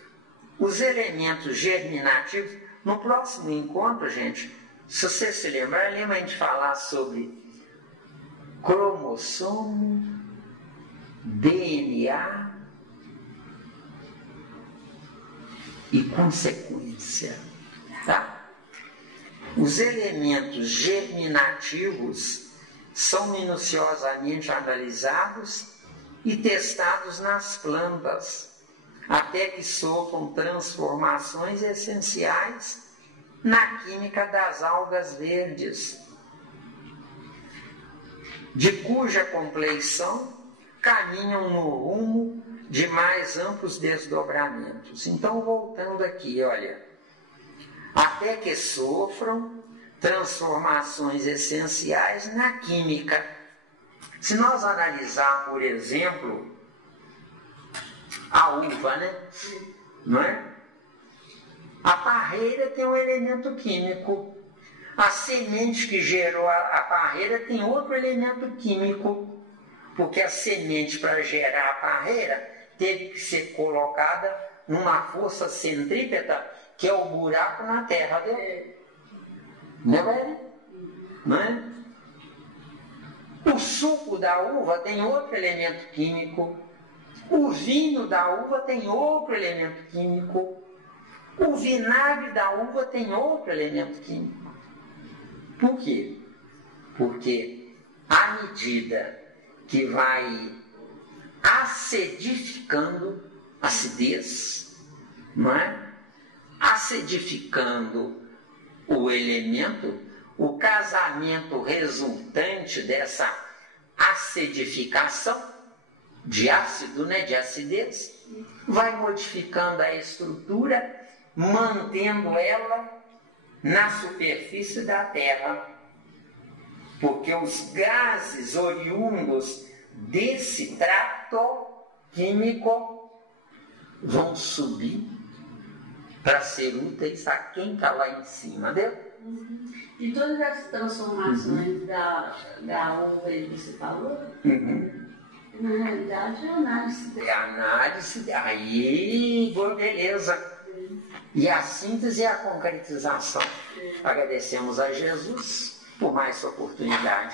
Os elementos germinativos. No próximo encontro, gente, se você se lembrar, lembra a gente falar sobre cromossomo, DNA e consequência. Tá? Os elementos germinativos são minuciosamente analisados e testados nas plantas, até que sofram transformações essenciais na química das algas verdes, de cuja compleição caminham no rumo de mais amplos desdobramentos. Então, voltando aqui, olha, até que sofram transformações essenciais na química. Se nós analisar, por exemplo, a uva, né? Não é? A parreira tem um elemento químico. A semente que gerou a parreira tem outro elemento químico. Porque a semente, para gerar a parreira, teve que ser colocada numa força centrípeta, que é o buraco na terra dele. Não é, velho? Não é? O suco da uva tem outro elemento químico. O vinho da uva tem outro elemento químico. O vinagre da uva tem outro elemento químico. Por quê? Porque à medida que vai acidificando, acidez, não é? Acidificando o elemento, o casamento resultante dessa acidificação de ácido, né, de acidez, vai modificando a estrutura, mantendo ela na superfície da Terra. Porque os gases oriundos desse trato químico vão subir para ser úteis a quem está lá em cima, entendeu? E todas as transformações da uva que você falou, na realidade é análise. É análise, aí, boa, beleza. E a síntese e a concretização. Agradecemos a Jesus por mais oportunidade.